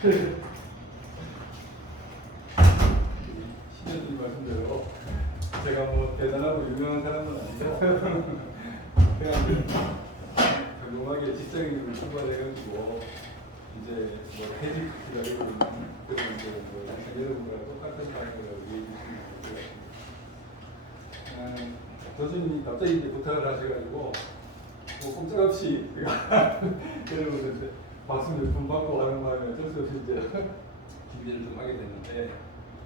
시장님 말씀대로 제가 뭐 대단하고 유명한 사람은 아니고 그냥 평범하게 직장인으로 출발해가지고 이제 뭐 퇴직 기다리고 있는 그런 이제 뭐 여러분과 똑같은 방식으로 얘기해 주시면 될 것 같습니다. 교수님이 갑자기 이제 부탁을 하셔가지고 뭐 꼼짝없이 제가 여러분한테 박수 몇 번 받고 하는 바람에 어쩔 수 없이 이제 준비를 좀 하게 됐는데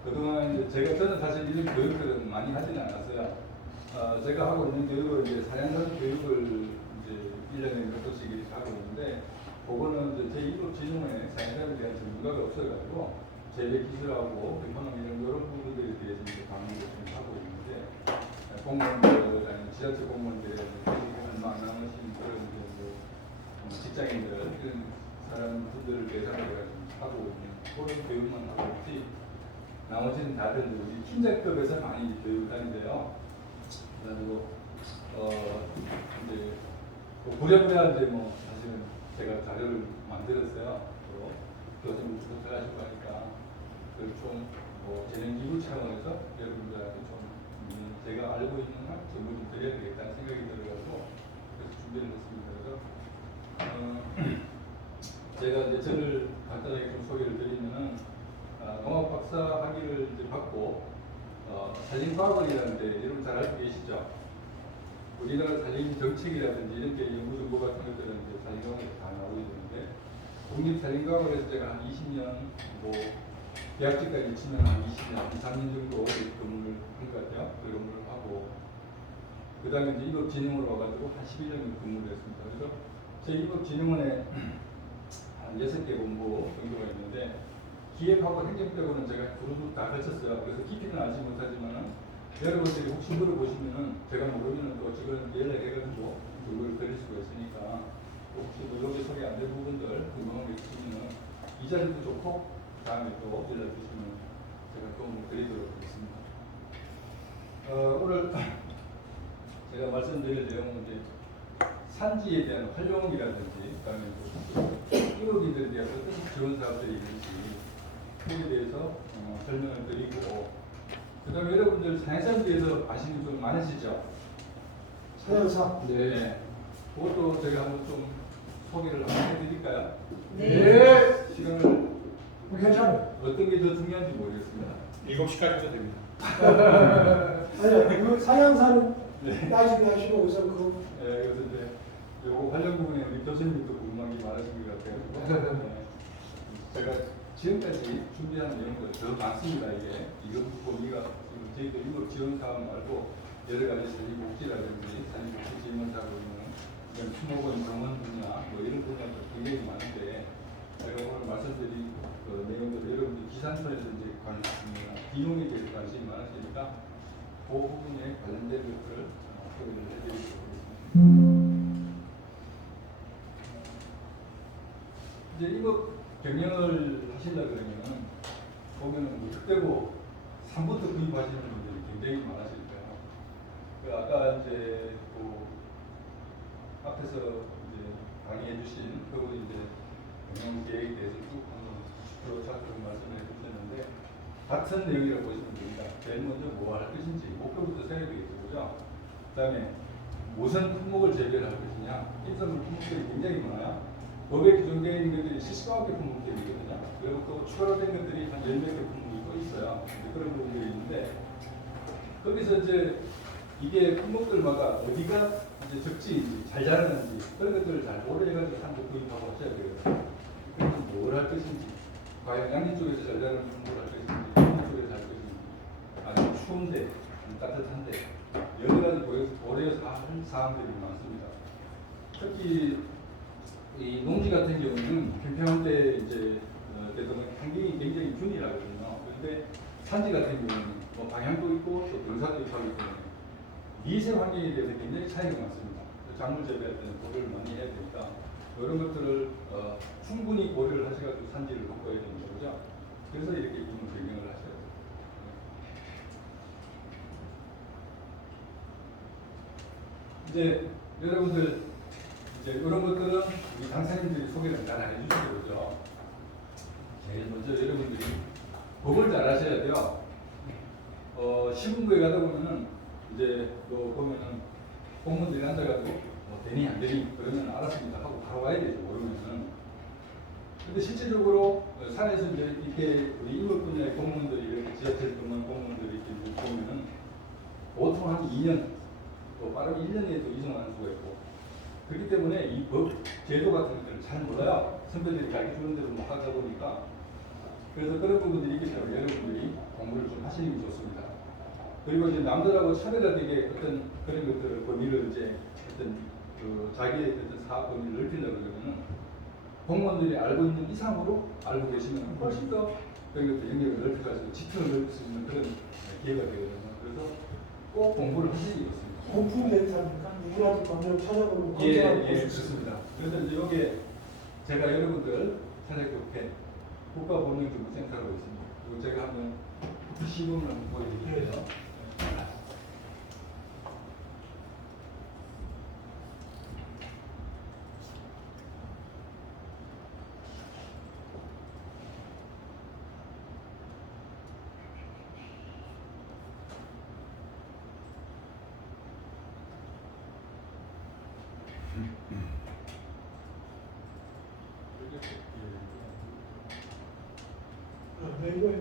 그동안 이제 저는 사실 이런 교육들은 많이 하지는 않았어요. 제가 하고 있는 교육을 이제 사양선 교육을 이제 1년에 몇 번씩 이렇게 하고 있는데 그거는 이제 제2급 사양선에 대한 전문가가 없어가지고 재배 기술하고 병합 이런 부분들에 대해서 이제 강의를 좀 하고 있는데 공무원들 아니면 지자체 공무원들 얼마 안 남으신 그런 직장인들 이런 사람들을 대상으로 하고 있는 그런 교육만 하고 있지 나머지는 다들 우리 팀장급에서 많이 교육을 하는데요. 그래가지고 이제 부랴부랴 이제 뭐 사실은 제가 자료를 만들었어요. 교수님 부탁하시고 하니까 그걸 좀뭐 재능기부 차원에서 여러분들한테 좀 제가 알고 있는 한 정보 좀 드려야 되겠다는 생각이 들어가지고 그래서 준비를 했습니다. 그래서 제가 이제 저를 간단하게 좀 소개를 드리면은 농학 박사 학위를 이제 받고 산림과학원이라는데 여러분 잘 알고 계시죠? 우리나라 산림 정책이라든지 이런 게 연구 정보 같은 것들은 이제 산림과학원에서 다 나오게 되는데 국립산림과학원에서 제가 한 20년 뭐 대학직까지 치면 한 20년, 3년 정도 근무를 한 것 같아요. 그 근무를 하고 그 다음에 이제 입업진흥원으로 와가지고 한 11년 정도 근무를 했습니다. 그래서 제 입업진흥원에 한 6개 본부 정도가 있는데 기획하고 행정 빼고는 제가 두루두루 다 거쳤어요. 그래서 깊이는 알지 못하지만은 여러분들이 혹시 물어보시면은 제가 모르면은 또 지금 연락해가지고 그걸 드릴 수가 있으니까 혹시 노력이 소개 안 된 부분들 궁금한 게 있으면은 이 자리도 좋고 다음에 또 연락 주시면 제가 도움을 드리도록 하겠습니다. 오늘 제가 말씀드릴 내용은 이제 산지에 대한 활용이라든지 그다음에 일호기들에 대한 어떤 지원 사업들이 있는지 그에 대해서 설명을 드리고 그 다음에 여러분들 산해산에 대해서 아시는 분 많으시죠? 산해산? 네. 그것도 제가 한번 좀 소개를 한번 해드릴까요? 네. 시간을 괜찮아요. 어떤 게 더 중요한지 모르겠습니다. 7시까지도 됩니다. 아니요, 그 산양산 네. 나중에 하시고 우선 네, 그래서 이제 요거 관련 부분에 우리 교수님도 궁금한 게 많으신 것 같아요. 네. 제가 지금까지 준비한 내용들 더 많습니다. 이거 보기가 저희도 이거 지원 사업 말고 여러 가지 산림복지라든지 산림복지 지원하고 있는 수목원 정원 분야 뭐 이런 분야도 굉장히 많은데 제가 오늘 말씀드린 그 내용들 여러분들 기상청에서 이제 비농에 대해서 관심이 많으시니까 그 부분에 관련된 것들을 소개를 해드리도록 하겠습니다. 이제 이거 경영을 하시려 그러면은 보면은 뭐 특대고 3부터 구입하시는 분들이 굉장히 많으실 거예요. 그 아까 이제 그 앞에서 이제 강의해 주신 그분이 이제 경영 계획에 대해서 쭉 한번 차트로 말씀을 해 주셨는데 같은 내용이라고 보시면 됩니다. 제일 먼저 뭐 할 것인지 목표부터 세워야 되겠죠, 그죠? 그다음에 무슨 품목을 재배를 할 것이냐, 입선 품목들이 굉장히 많아요. 법에 규정되어 있는 것들이 70개 품목들이거든요. 그리고 또 추가로 된 것들이 한 10몇 개 품목이 또 있어요. 그런 부분들이 있는데 거기서 이제 이게 품목들마다 어디가 이제 적지 잘 자라는지 그런 것들을 잘 고려해가지고 사람들 구입하고 하셔야 돼요. 그래서 뭘 할 것인지, 과연 양지 쪽에서 잘 자라는 품목을 할 것인지, 양지 쪽에서 할 것인지, 아니면 추운데, 따뜻한데 여러 가지 고려해서 할 사항들이 많습니다. 특히 이 농지 같은 경우는 평평한 데 이제 대부분 환경이 굉장히 균일하거든요. 그런데 산지 같은 경우는 뭐 방향도 있고 또 등산도 있고 하기 때문에 미세 환경에 대해서 굉장히 차이가 많습니다. 작물 재배할 때는 고려를 많이 해야 되니까 이런 것들을 충분히 고려를 하셔가지고 산지를 바꿔야 되는 거죠. 그래서 이렇게 기본 변경을 하셔야 돼요. 이제 여러분들 이제 이런 것들은 우리 강사님들이 소개를 잘 안 해주시는 거죠. 네, 먼저 여러분들이 법을 잘 아셔야 돼요. 시군부에 가다 보면은 이제 또 보면은 공무원들이 앉아가지고 뭐 되니 안 되니 그러면 알았습니다 하고 바로 와야 되죠. 모르면은. 근데 실질적으로 산에서 이제 이렇게 우리 인력 분야의 공무원들이 이렇게 지하철 근무하는 공무원들이 이렇게 보면은 보통 한 2년 또 빠르게 1년에도 이송하는 수가 있고 그렇기 때문에 이 법 제도 같은 것들을 잘 몰라요. 선배들이 가르쳐 주는 대로 못 하다 보니까 그래서 그런 부분들이 있기 때문에 여러분들이 공부를 좀 하시는 게 좋습니다. 그리고 이제 남들하고 차별화되게 어떤 그런 것들을 범위를 이제 어떤 자기의 어떤 사업 범위를 넓히려고 그러면은 공무원들이 알고 있는 이상으로 알고 계시면 훨씬 더 그런 것들 영역을 넓혀가지고 지평을 넓힐 수 있는 그런 기회가 되거든요. 그래서 꼭 공부를 하시는 게 좋습니다. 오픈 데이터입니까? 누구라도 먼저 찾아보고 예, 검색하고 예, 볼수 있습니다. 그렇습니다. 그래서 이제 여기에 제가 여러분들 산학협회 국가보건정보센터라고 있습니다. 그리고 제가 한번 시범을 한번 보여드릴게요. 네이버에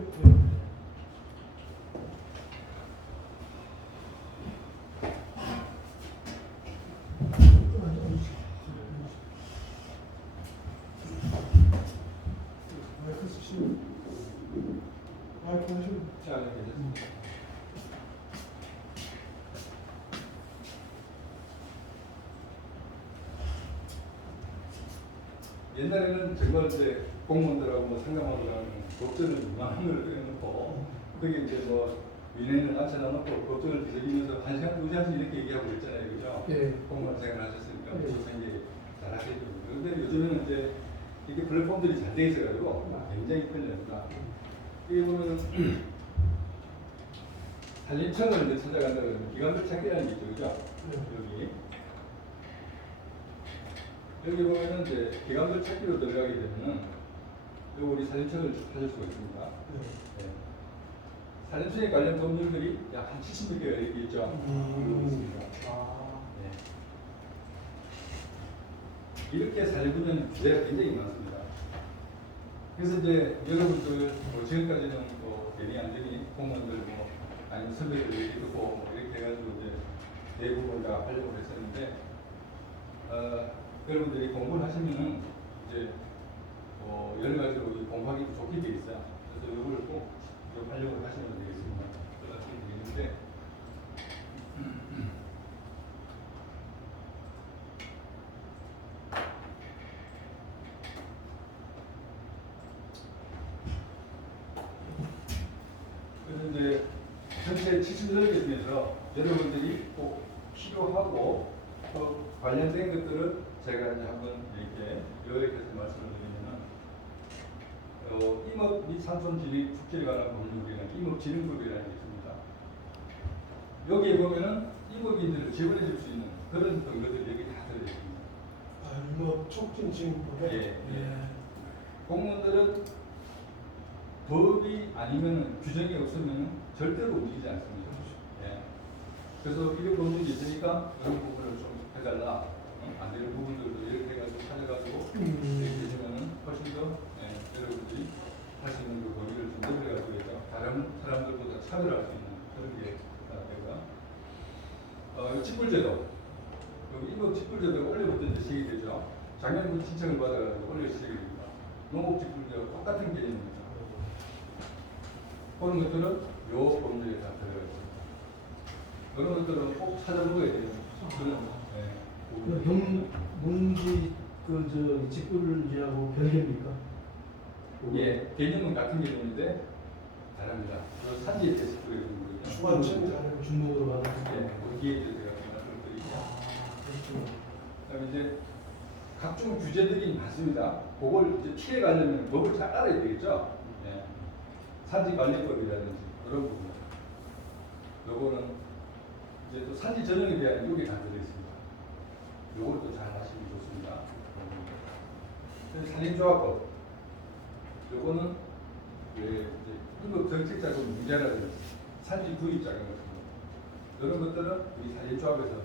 마이크 쓰시면 마이크 하시면 자, 네, 괜찮습니다. 옛날에는 정말 이제 공무원들하고 뭐 상담하고 하는 법전을 이만한 걸 떼어놓고 그게 이제 뭐 위원회를 앉혀놔놓고 법전을 뒤적이면서 1시간, 2시간씩 이렇게 얘기하고 있잖아요. 그죠? 예. 공무원 생활 하셨으니까 예. 무슨 생각 잘 하시죠. 그런데 요즘에는 이제 이렇게 플랫폼들이 잘 돼 있어가지고 굉장히 편리합니다. 이게 보면은 산림청을 이제 찾아간다 그러면 기관별 찾기라는 게 있죠. 그죠? 네. 여기 보면은 이제 기관별 찾기로 들어가게 되면은 요 우리 산림청을 쭉 찾을 수가 있습니다. 네. 산림청에 관련 법률들이 약 한 70몇 개가 이렇게 있죠. 그리고 있습니다. 아. 네. 이렇게 산림분야는 규제가 굉장히 많습니다. 그래서 이제 여러분들 뭐 지금까지는 뭐 되니 안 되니 공무원들 뭐 아니면 선배들 이렇게 듣고 뭐 이렇게 해가지고 이제 대부분 다 하려고 했었는데 여러분들이 공부를 하시면은 이제 여러 가지로 공부하기 좋게 돼 있어요. 그래서 이걸 꼭 활용을 하시면 되겠습니다. 말씀드리는데 그래서 이제 전체 70개 중에서 여러분들이 꼭 필요하고 또 관련된 것들은 제가 이제 한번 이렇게 요약해서 말씀을 드리면은 임업 및 산촌진입 축제에 관한 법률이나 임업진흥법이라는 게 있습니다. 여기에 보면은 임업인들을 지원해 줄 수 있는 그런 근거들이 여기 다 들어 있습니다. 아, 이거 촉진 지원법에. 예. 공무원들은 법이 아니면 규정이 없으면 절대로 움직이지 않습니다. 예. 그래서 이런 법률이 있으니까 이런 부분을 좀 해달라. 안 되는 부분들도 이렇게 해가지고 찾아가지고 이렇게 해주면은 훨씬 더 여러분들이 할 수 있는 그 범위를 좀 넓혀가지고 해서 다른 사람들보다 차별할 수 있는 그런 게 되고요. 직불제도. 임업 직불제도가 원래부터 이제 시행이 되죠. 작년부터 신청을 받아가지고 원래 시행이 됩니다. 농업 직불제와 똑같은 개념입니다. 그런 것들은 요 법률에 다 들어가 있습니다. 그런 것들은 꼭 찾아보아야 되는 그런 농지 직불제하고 별개입니까? 예, 개념은 같은 개념인데 다릅니다. 산지에 대해서 보여주는 거죠. 주관점이 다른 중국으로 말하는 예, 거기에 대해서 제가 말씀드리고. 그다음에 이제 각종 규제들이 많습니다. 그걸 이제 피해 가려면 법을 잘 알아야 되겠죠. 예. 산지관리법이라든지 그런 부분. 요거는 이제 또 산지 전형에 대한 요게 다 들어 있습니다. 요걸 또 잘 아시면 좋습니다. 산림조합법. 요거는 왜 이제 임업 정책 자금 융자라든지 산지 구입 자금 같은 거 이런 것들은 우리 산림조합에서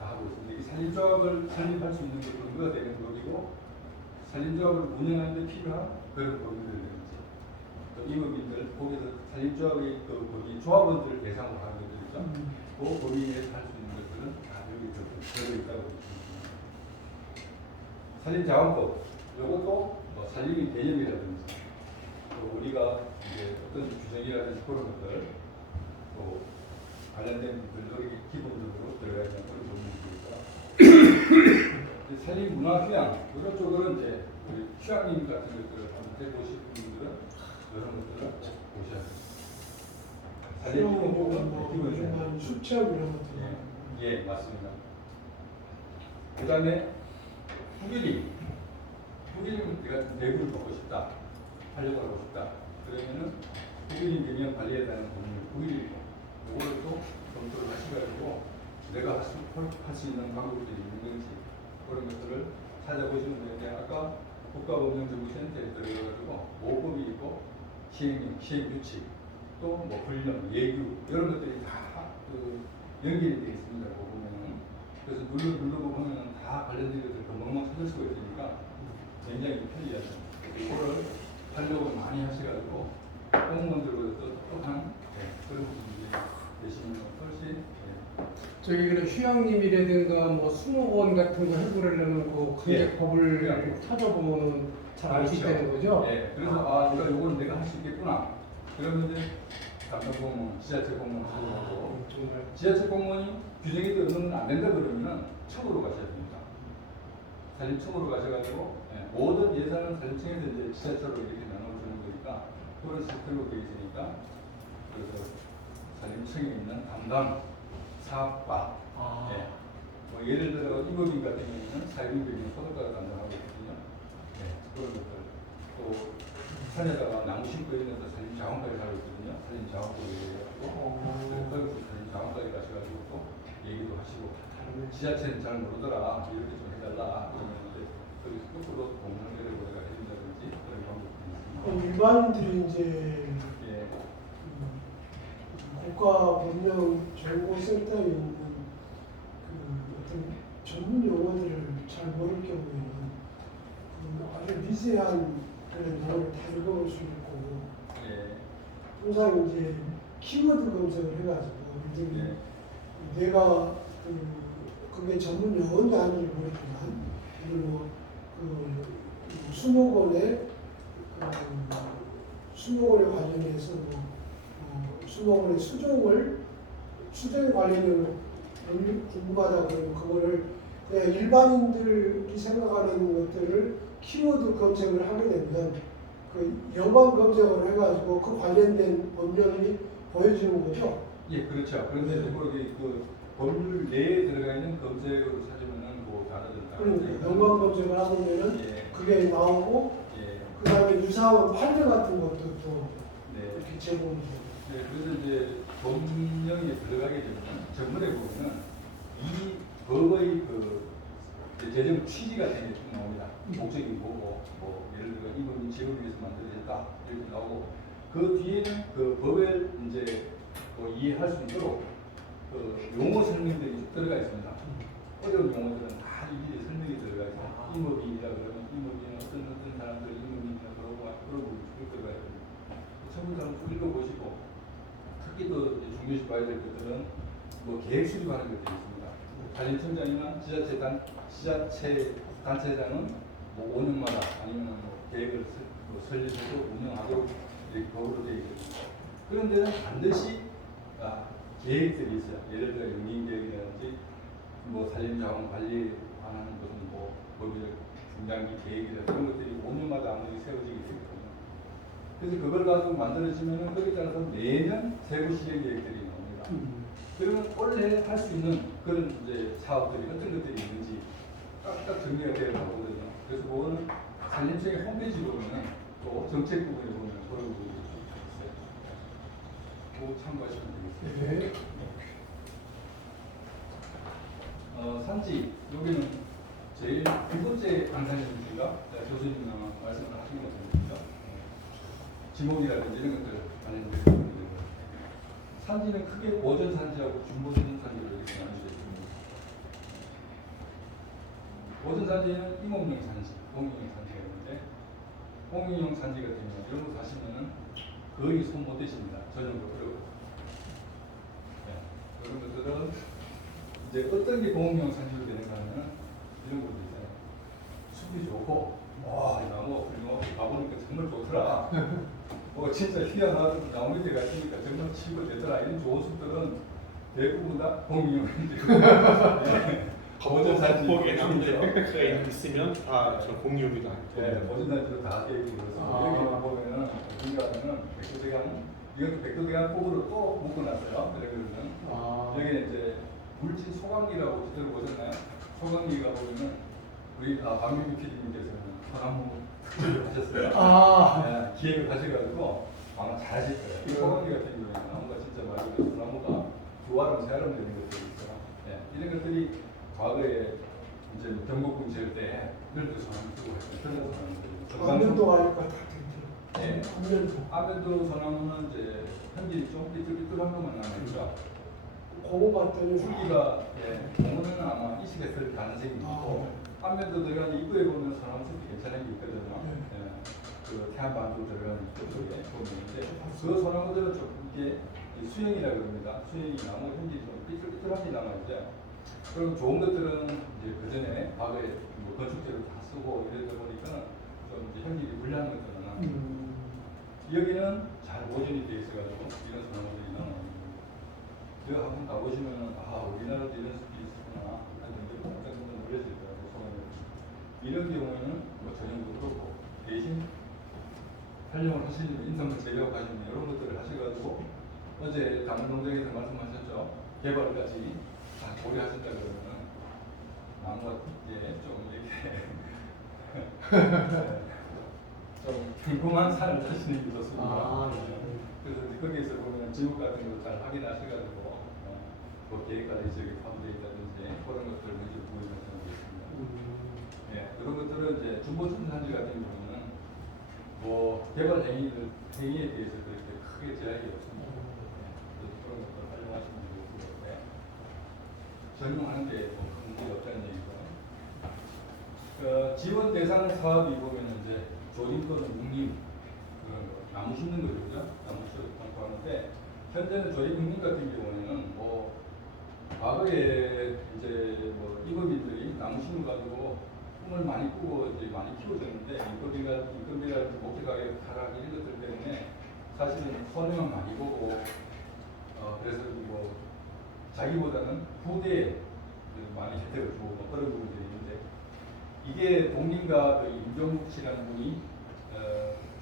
다 하고 있습니다. 이 산림조합을 설립할 수 있는 게 근거가 되는 법이고 산림조합을 운영하는 데 필요한 그런 법률을 내는 거죠. 또 임업인들 거기서 산림조합의 그 거기 조합원들을 대상으로 하는 것들이죠. 그 법인에서 할 수 있는 것들은 다 여기 들어있다고 보시면 됩니다. 산림자원법 이것도 뭐 산림의 개념이라든지 또 우리가 이제 어떤 규정이라든지 그런 것들 또 관련된 부분들이 기본적으로 들어가 있는 그런 부분이니까 산림 문화 휴양 이런 쪽으로는 이제 우리 휴양림 같은 것들을 한번 해보실 분들은 이런 것들을 보셔야 됩니다. 산림 뭐 중간 수첩 이런 것들. 예, 맞습니다. 그 다음에 후기림. 후기림은 내가 내부를 먹고 싶다. 하려고 하고 싶다. 그러면은 후기림 경영 관리에 대한 법률, 후기림. 이거를 또 검토를 하셔가지고 내가 할 수 있는 방법들이 있는지 그런 것들을 찾아보시면 되는데 아까 국가법령정보센터에 들어가가지고 모법이 있고 시행령, 시행규칙 또 뭐 훈련, 예규 이런 것들이 다 그 연결이 되어 있습니다. 보면은 그래서 누르고 보면은 다 관련된 것들 금방금방 찾을 수가 있으니까 굉장히 편리하죠. 이거를 활용을 많이 하셔가지고 공무원들보다 또 똑똑한 그런 분들이 계시면 훨씬 저기 그런 휴양림이라든가 뭐 수목원 같은 거 해보려면 그 관계법을 찾아보면은 잘 알 수 있다는 거죠. 네. 그래서 내가 요거는 내가 할 수 있겠구나. 그러면 이제 담당 공무원, 지자체 공무원 하고 정말 지자체 공무원이 규정이 되면 안 된다 그러면은 청으로 가셔야 됩니다. 산림청으로 가셔가지고 모든 예산은 산림청에서 이제 지자체로 이렇게 나눠주는 거니까 그런 시스템으로 되어 있으니까 그래서 산림청에 있는 담당 사업과 뭐 예를 들어 임업인 같은 경우는 사회인들이 소득과를 담당하고 있거든요. 그런 것들 또 산에다가 나무 심고 있는 데 산림자원까지 하고 있거든요. 산림자원까지 얘기해가지고 거기서 산림자원까지 가셔가지고 또 얘기도 하시고 지자체는 잘 모르더라 이렇게 좀 해달라 그러면 이제 거기서 거꾸로 공문을 내가 해준다든지 그런 방법들이 있습니다. 일반인들이 이제 예. 국가법령정보센터에 있는 그 어떤 전문 용어들을 잘 모를 경우에는 아주 미세한 그런 용어를 다 읽어볼 수 있고 예. 항상 이제 키워드 검색을 해가지고 예. 내가 그게 전문 용어인지 아닌지 모르지만 그리고 수목원에 수목원에 관련해서 수목원의 수정에 관련해서 궁금하다 그러면 그거를 그냥 일반인들이 생각하는 것들을 키워드 검색을 하게 되면 그 연관 검색을 해가지고 그 관련된 법령이 보여지는 거죠. 예, 그렇죠. 그런데 이제 거기 그 법률 내에 들어가 있는 검색으로 찾으면은 뭐 단어들 다. 그러니까 연관 검색을 하면은 그게 나오고 그다음에 유사한 판례 같은 것도 또 이렇게 제공해줘요. 네, 그래서 이제 법령에 들어가게 되면 전문에 보면은 이 법의 그 재정 취지 같은 게 좀 나옵니다. 목적이 뭐고, 뭐 예를 들어 이 법이 지역을 위해서 만들어졌다 이렇게 나오고 그 뒤에는 그 법을 이제 뭐 이해할 수 있도록 그 용어 설명들이 쭉 들어가 있습니다. 어려운 용어들은 다 이게 설명이 들어가 있어요. 임업인이라 그러면 임업인은 어떤 사람들 임업인이라 그러고 쭉 들어가 있거든요. 전부 다 쭉 읽어보시고 특히 또 중요시 봐야 될 것들은 뭐 계획 수립하는 것들이 있습니다. 관리청장이나 지자체 단체장은 뭐 5년마다 아니면 뭐 계획을 설립해서 운영하도록 이렇게 법으로 되어 있거든요. 그런 데는 반드시 계획들이 있어요. 예를 들어 영리계획이라든지 뭐 산림자원 관리하는 것은 뭐 법률 중장기 계획이라든지 그런 것들이 5년마다 아무리 세워지게 되거든요. 그래서 그걸 가지고 만들어지면은 거기에 따라서 매년 세부 시행 계획들이 나옵니다. 그러면 올해 할 수 있는 그런 이제 사업들이 어떤 것들이 있는지 딱딱 정리가 되어 나오거든요. 그래서 그거는 산림청의 홈페이지 보면은 또 정책 부분에 보면 그런 부분이 있어요. 그거 참고하시면 되겠습니다. 산지 여기는 제일 두 번째 강산입니다. 교수님 말씀을 하신 것 같은데. 지목이라든지 이런 것들 관련된 부분이 되는 거예요. 산지는 크게 보전 산지하고 준보전 산지로 이렇게 나눠져 있습니다. 보전 산지는 임업용 산지, 공유용 산지가 있는데 공유용 산지 같은 경우는 이런 거 사시면은 거의 손 못 대십니다. 전용도 어려워요. 네. 그런 것들은 이제 어떤 게 공유용 산지로 되는가 하면 이런 것들 있잖아요. 숲이 좋고, 와, 이 나무 가보니까 정말 좋더라. 진짜 희한하던 나무 밑에 갔으니까 정말 치고 되더라. 이런 좋은 숲들은 대부분 다 공유용 산지. 보전 산지. 거기에 나무들이 빽빽하게 있으면 저 공유용이다. 네, 보전 산지로 다 되어 있고 그래서 여기 보면은 어딘가 하면은 백두대간 이것도 백두대간 폭으로 또 묶어놨어요. 그러면은 여기는 이제 물진 소강기라고 들어보셨나요? 소강기가 보면은 우리 박민규 PD님께서는 소나무 특집을 하셨어요. 네, 기획을 하셔가지고 아마 잘하실 거예요. 이 소강기 같은 경우에는 나무가 진짜 말 그대로 소나무가 두 알음 세 알음 되는 것들이 있어요. 네, 이런 것들이 과거에 이제 경복궁 지을 때 이런 데 소나무 쓰고 했어요. 안면도 아닐까 다 네. 되죠. 안면도. 아베도 소나무는 이제 현질이 좀 삐뚤삐뚤한 것만 남아있죠. 고거 봤더니 줄기가 공원에는 아마 이식했을 가능성이 있고 안면도 들어가는 입구에 보면 소나무 숲이 괜찮은 게 있거든요. 그 태안반도 들어가는 이쪽 쪽에 보면인데 그 소나무들은 좀 이게 수영이라 그럽니다. 수영이 나무 현질이 좀 삐뚤삐뚤한 게 남아있죠. 그럼 좋은 것들은 이제 그 전에 과거에 뭐 건축재로 다 쓰고 이러다 보니까 좀 이제 현질이 불량한 것들은 여기는 잘 보존이 되어 있어가지고 이런 소나무들이 나와요. 여기 한번 가보시면은 우리나라도 이런 숲이 있었구나 하는 게 깜짝 놀라실 거라고 소감이 이런 경우에는 뭐 전형도 그렇고 대신 활용을 하시는 인삼을 제외하고 하시는 이런 것들을 하셔가지고 어제 당문동장에서 말씀하셨죠. 개발까지 다 고려하신다 그러면은 나무가 이제 좀 이렇게 좀 궁금한 산을 하시는 게 좋습니다. 그래서 이제 거기에서 보면 지목 같은 거 잘 확인하셔가지고 그 계획까지 지역에 포함되어 있다든지 그런 것들을 먼저 보여주시면 되겠습니다. 예, 그런 것들은 이제 중보촌 산지 같은 경우는 뭐 개발 행위에 대해서 그렇게 크게 제약이 없습니다. 그래서 그런 것들 활용하시면 되고요. 적용하는 데큰 문제가 없다는 얘기고. 지원 대상 사업이 보면 이제 조림 또는 묵림 그런 거, 나무 심는 거죠, 그죠? 나무 심고 하는데 현재는 조림 묵림 같은 경우에는 뭐 과거에 이제 뭐 임업인들이 나무 심어 가지고 꿈을 많이 꾸고 이제 많이 키워줬는데 인건비가 목표 가격 하락 이런 것들 때문에 사실은 손해만 많이 보고 그래서 뭐 자기보다는 후대에 많이 혜택을 주고 뭐 그런 부분들이 있는데 이게 동림과 그 임종국 씨라는 분이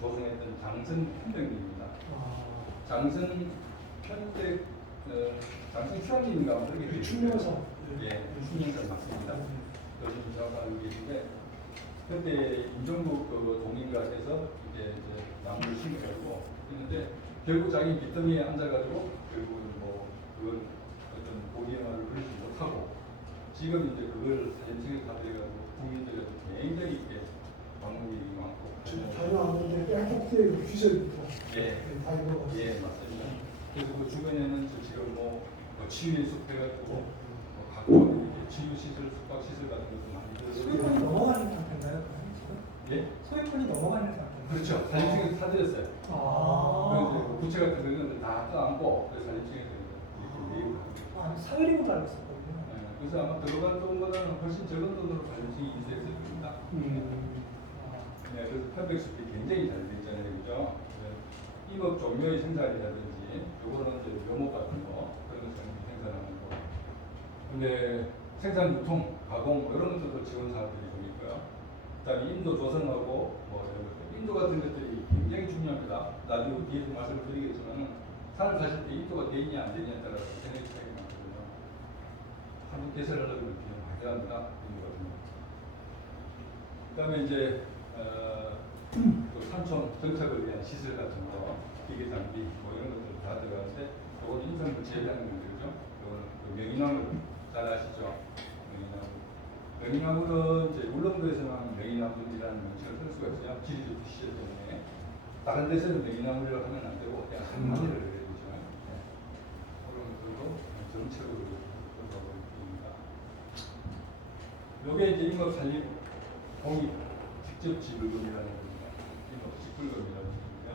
조성했던 장선 편백님입니다. 장선 편백 장선 휴양림인가 그렇게 되어 있어요. 충명서. 예, 충명서 맞습니다. 요즘 정확히 알고 계신데 그때 임종국 그 동림가에서 이제 나무를 심어가지고 있는데 결국 자기 밑더미에 앉아가지고 결국은 뭐 그걸 어떤 고리의 말을 그리지 못하고 지금 이제 그걸 사진 찍어가지고 국민들에게 굉장히 이렇게 방문이 많고 전혀 안 되는데 뺑폭대고 규제부터 다 입어가지고. 예, 맞습니다. 그래서 그 주변에는 지금 뭐 치유의 숲 해가지고 뭐 각종 이렇게 치유 시설, 숙박 시설 같은 것도 많이 소유권이 들어있고 넘어가는 상태인가요? 예, 소유권이 넘어가는 상태. 그렇죠. 사진증에서 사드렸어요. 그래서 아. 부채 같은 거는 다 떠안고 그 사진증에서 이렇게 내고 합니다. 사유림으로 알고 있었거든요. 그래서 아마 들어간 돈보다는 훨씬 적은 돈으로 사진증이 인쇄했을 겁니다. 네, 그래서 편백숲이 굉장히 잘 돼 있잖아요, 그죠? 임업 종묘의 생산이라든지, 요거는 이제 묘목 같은 거, 그런 것을 생산하는 거. 근데 생산, 유통, 가공, 이런 것들도 지원 사업들이 좀 있고요. 그 다음에 인도 조성하고, 뭐 이런 것들. 인도 같은 것들이 굉장히 중요합니다. 나중에 뒤에서 말씀을 드리겠지만은, 산을 가실 때 인도가 되느냐, 안 되느냐에 따라서 굉장히 차이가 많거든요. 한번 개설하려고 하면 비용 많이 들어갑니다. 인도 같은 거. 그 다음에 이제, 그 산촌 정착을 위한 시설 같은 거, 기계 장비 뭐 이런 것들 다 들어가는데, 요거는 인삼을 제외하는 거죠. 요거는 그 명이나무 잘 아시죠? 명이나무는 이제 울릉도에서만 명이나무이라는 명칭을 쓸 수가 있어요. 지리도 시절 때문에. 다른 데서는 명의나무를 하면 안 되고 그냥 한 마리를 해야 되죠. 그런 것들도 정책으로 들어가고 있습니다. 요게 이제 임업 살림 공익 직접 지불금이라는 겁니다. 임업 직불금이라는 겁니다.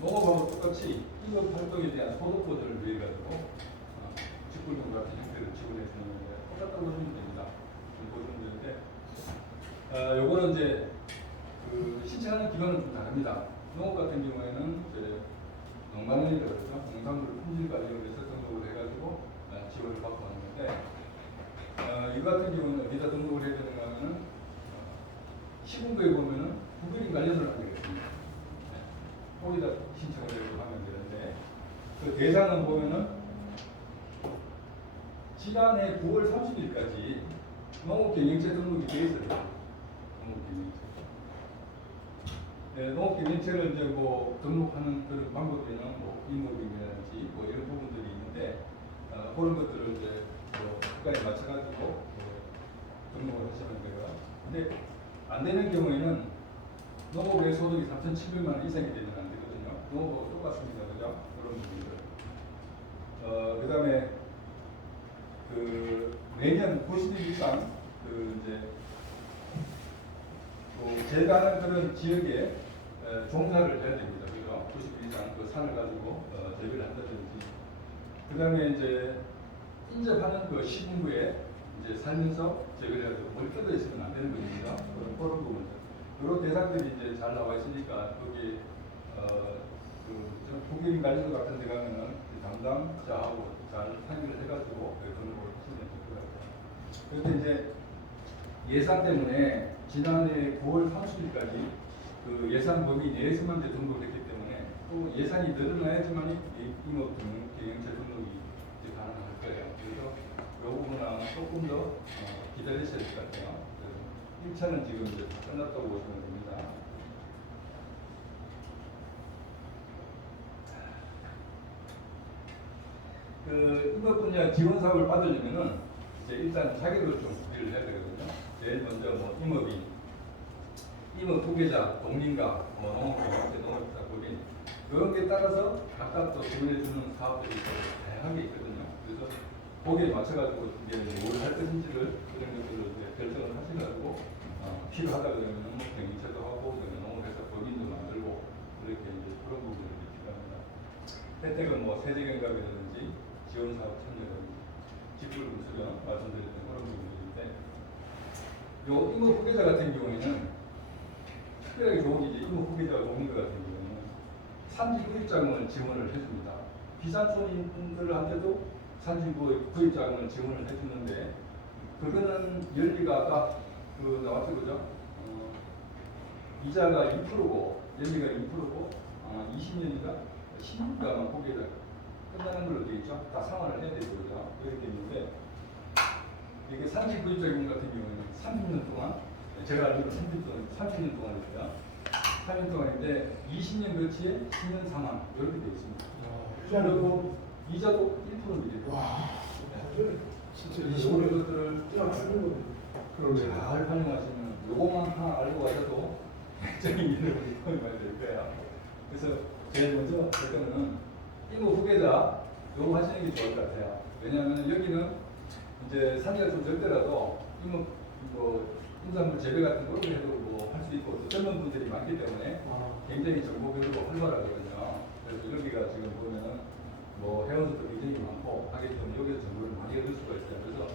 농업하고 똑같이 임업 활동에 대한 소득 보전을 위해 가지고 직불금 같은 형태를 지불해 주는 건데 똑같다고 보시면 됩니다. 보시면 되는데 요거는 이제 그 신청하는 기관은 좀 다릅니다. 농업 같은 경우에는 이제 농관원이라고 그러죠. 농산물 품질 관리원에서 등록을 해가지고 지원을 받고 하는 건데 이거 같은 경우는 어디다 등록을 해야 되는가 하면은 시군구에 보면은 구별인 관련을 하게 되겠습니다. 거기다 신청을 하면 되는데 그 대상은 보면은 지난해 9월 30일까지 농업경영체 등록이 되어 있어요. 농업경영체. 네, 농업경영체를 이제 뭐 등록하는 그런 방법에는 뭐 임업이라든지 뭐 이런 부분들이 있는데 그런 것들을 이제 뭐 국가에 맞춰가지고 등록을 하시면 돼요. 근데 안 되는 경우에는 농업의 소득이 3,700만 원 이상이 되면 안 되거든요. 농업하고 똑같습니다, 그죠? 그런 부분들. 그 다음에 그 매년 90일 이상 그 이제 제가 하는 그런 지역에 종사를 해야 됩니다. 그죠? 90일 이상 그 산을 가지고 재배를 한다든지. 그 다음에 이제 인접하는 그 시군구에 이제 살면서 재배를 해가지고 뭘 뜯어 있으면 안 되는 거죠. 그런 부분들. 그런 대상들이 이제 잘 나와 있으니까 거기 국민 관리소 같은 데 가면은 담당자하고 잘 상의를 해가지고 등록을 하시면 될 것 같아요. 그런데 이제 예산 때문에 지난해 9월 30일까지 그 예산 범위 내에서만 등록을 했기 때문에 또 예산이 늘어나야지만 임업 경영체 등록이 이제 가능할 거예요. 그래서 이 부분은 아마 조금 더 기다리셔야 될 것 같아요. 1차는 지금 이제 끝났다고 보시면 됩니다. 그 임업 분야 지원 사업을 받으려면은 이제 일단 자격을 좀 준비를 해야 되거든요. 제일 먼저 뭐 임업 후계자, 동린가, 뭐 농업경영체, 농업기사법인 그런 게 따라서 각각 또 지원해 주는 사업들이 다양하게 있거든요. 그래서 거기에 맞춰가지고 이제 뭘 할 것인지를 그런 것들을 이제 결정을 하셔가지고 필요하다 그러면 경영체도 하고 농업회사 법인도 만들고 그렇게 이제 그런 부분들이 필요합니다. 혜택은 뭐 세제경감이라든지 지원사업 참여라든지 직불금 수령 말씀드렸던 그런 부분들인데 요 임업 후계자 같은 경우에는 특별하게 좋은 게 이제 임업 후계자가 오는 것 같은 경우는 산지 구입자금을 지원을 해줍니다. 비산촌인들한테도 산지 구입자금을 지원을 해주는데 그거는 연리가 아까 그 나왔죠, 그죠? 이자가 2%고 연리가 2%고 20년인가 10년가만 후계자 끝나는 걸로 되어 있죠. 다 상환을 해야 되죠, 그죠? 그렇게 있는데 이게 산지 구입자금 같은 경우에는 30년 동안 제가 알기로 30년 동안이고요. 3년 동안인데 20년 거치에 10년 상환 이렇게 되어 있습니다. 그리고 이자도 1%입니다. 와, 진짜 이런 것들을 그냥 주는 거예요. 잘 활용하시면 요것만 하나 알고 가셔도 굉장히 이름을 도움이 많이 될 거예요. 그래서 제일 먼저 일단은 임업 후계자 요거 하시는 게 좋을 것 같아요. 왜냐하면 여기는 이제 산지가 좀 적더라도 임업 인산물 재배 같은 걸 해도 뭐 할 수 있고 또 젊은 분들이 많기 때문에 굉장히 정보별로 활발하거든요. 그래서 여기가 지금 보면은 뭐 회원수도 굉장히 많고 하기 때문에 여기서 정보를 많이 얻을 수가 있어요. 그래서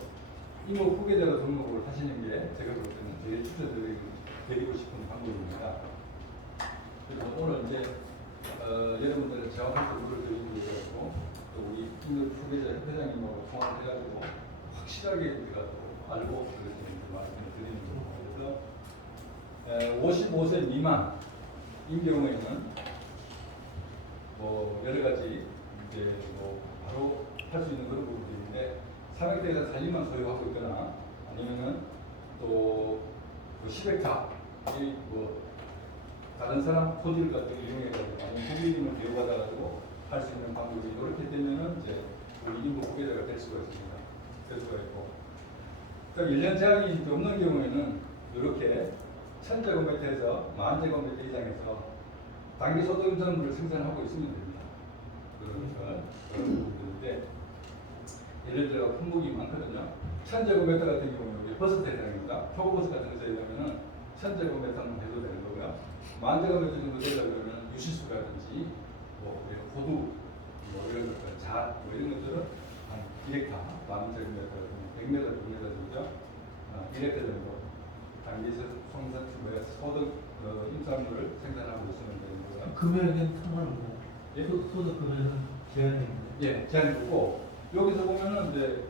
임업 후계자로 등록을 하시는 게 제가 볼 때는 제일 추천드리고 싶은 방법입니다. 그래서 오늘 이제 여러분들의 정확한 정보를 드리기 위해서 또 우리 임업 후계자 협회장님하고 통화를 해가지고 확실하게 우리가 또 알고 그렇게 말씀을 드리는 거고 그래서 55세 미만인 경우에는 뭐 여러 가지 이제 뭐 바로 할 수 있는 그런 부분들인데 삼액대에서 살림만 소유하고 있거나 아니면은 또 10헥타 뭐 다른 사람 토지를 가지고 이용해가지고 아니면 소비임을 대우받아가지고 할 수 있는 방법이 이렇게 되면은 이제 우리 임업 후계자가 될 수가 있습니다. 될 수가 있고. 그러니까 1년 제한이 없는 경우에는 이렇게 1000제곱미터에서 10,000제곱미터 이상에서 단기 소득 임산물을 생산하고 있으면 됩니다. 그런 부분인데 예를 들어 품목이 많거든요. 1000제곱미터 같은 경우는 우리 버스 대상입니다. 표고버스 같은 거 저희하면은 1000제곱미터만 해도 되는 거고요. 10,000제곱미터 정도 되다 그러면 유실수라든지 뭐 호두 뭐 이런 것들, 잣, 뭐 이런 것들은 한 2렉타, 10,000제곱미터, 100m, 200m 정도, 1렉타 정도 단기 생산 소득 임산물을 생산하고 있으면 되는 거고요. 금액은 상관없나요? 예? 소득 금액은 제한이 있나요? 예, 제한이 있고 여기서 보면은 이제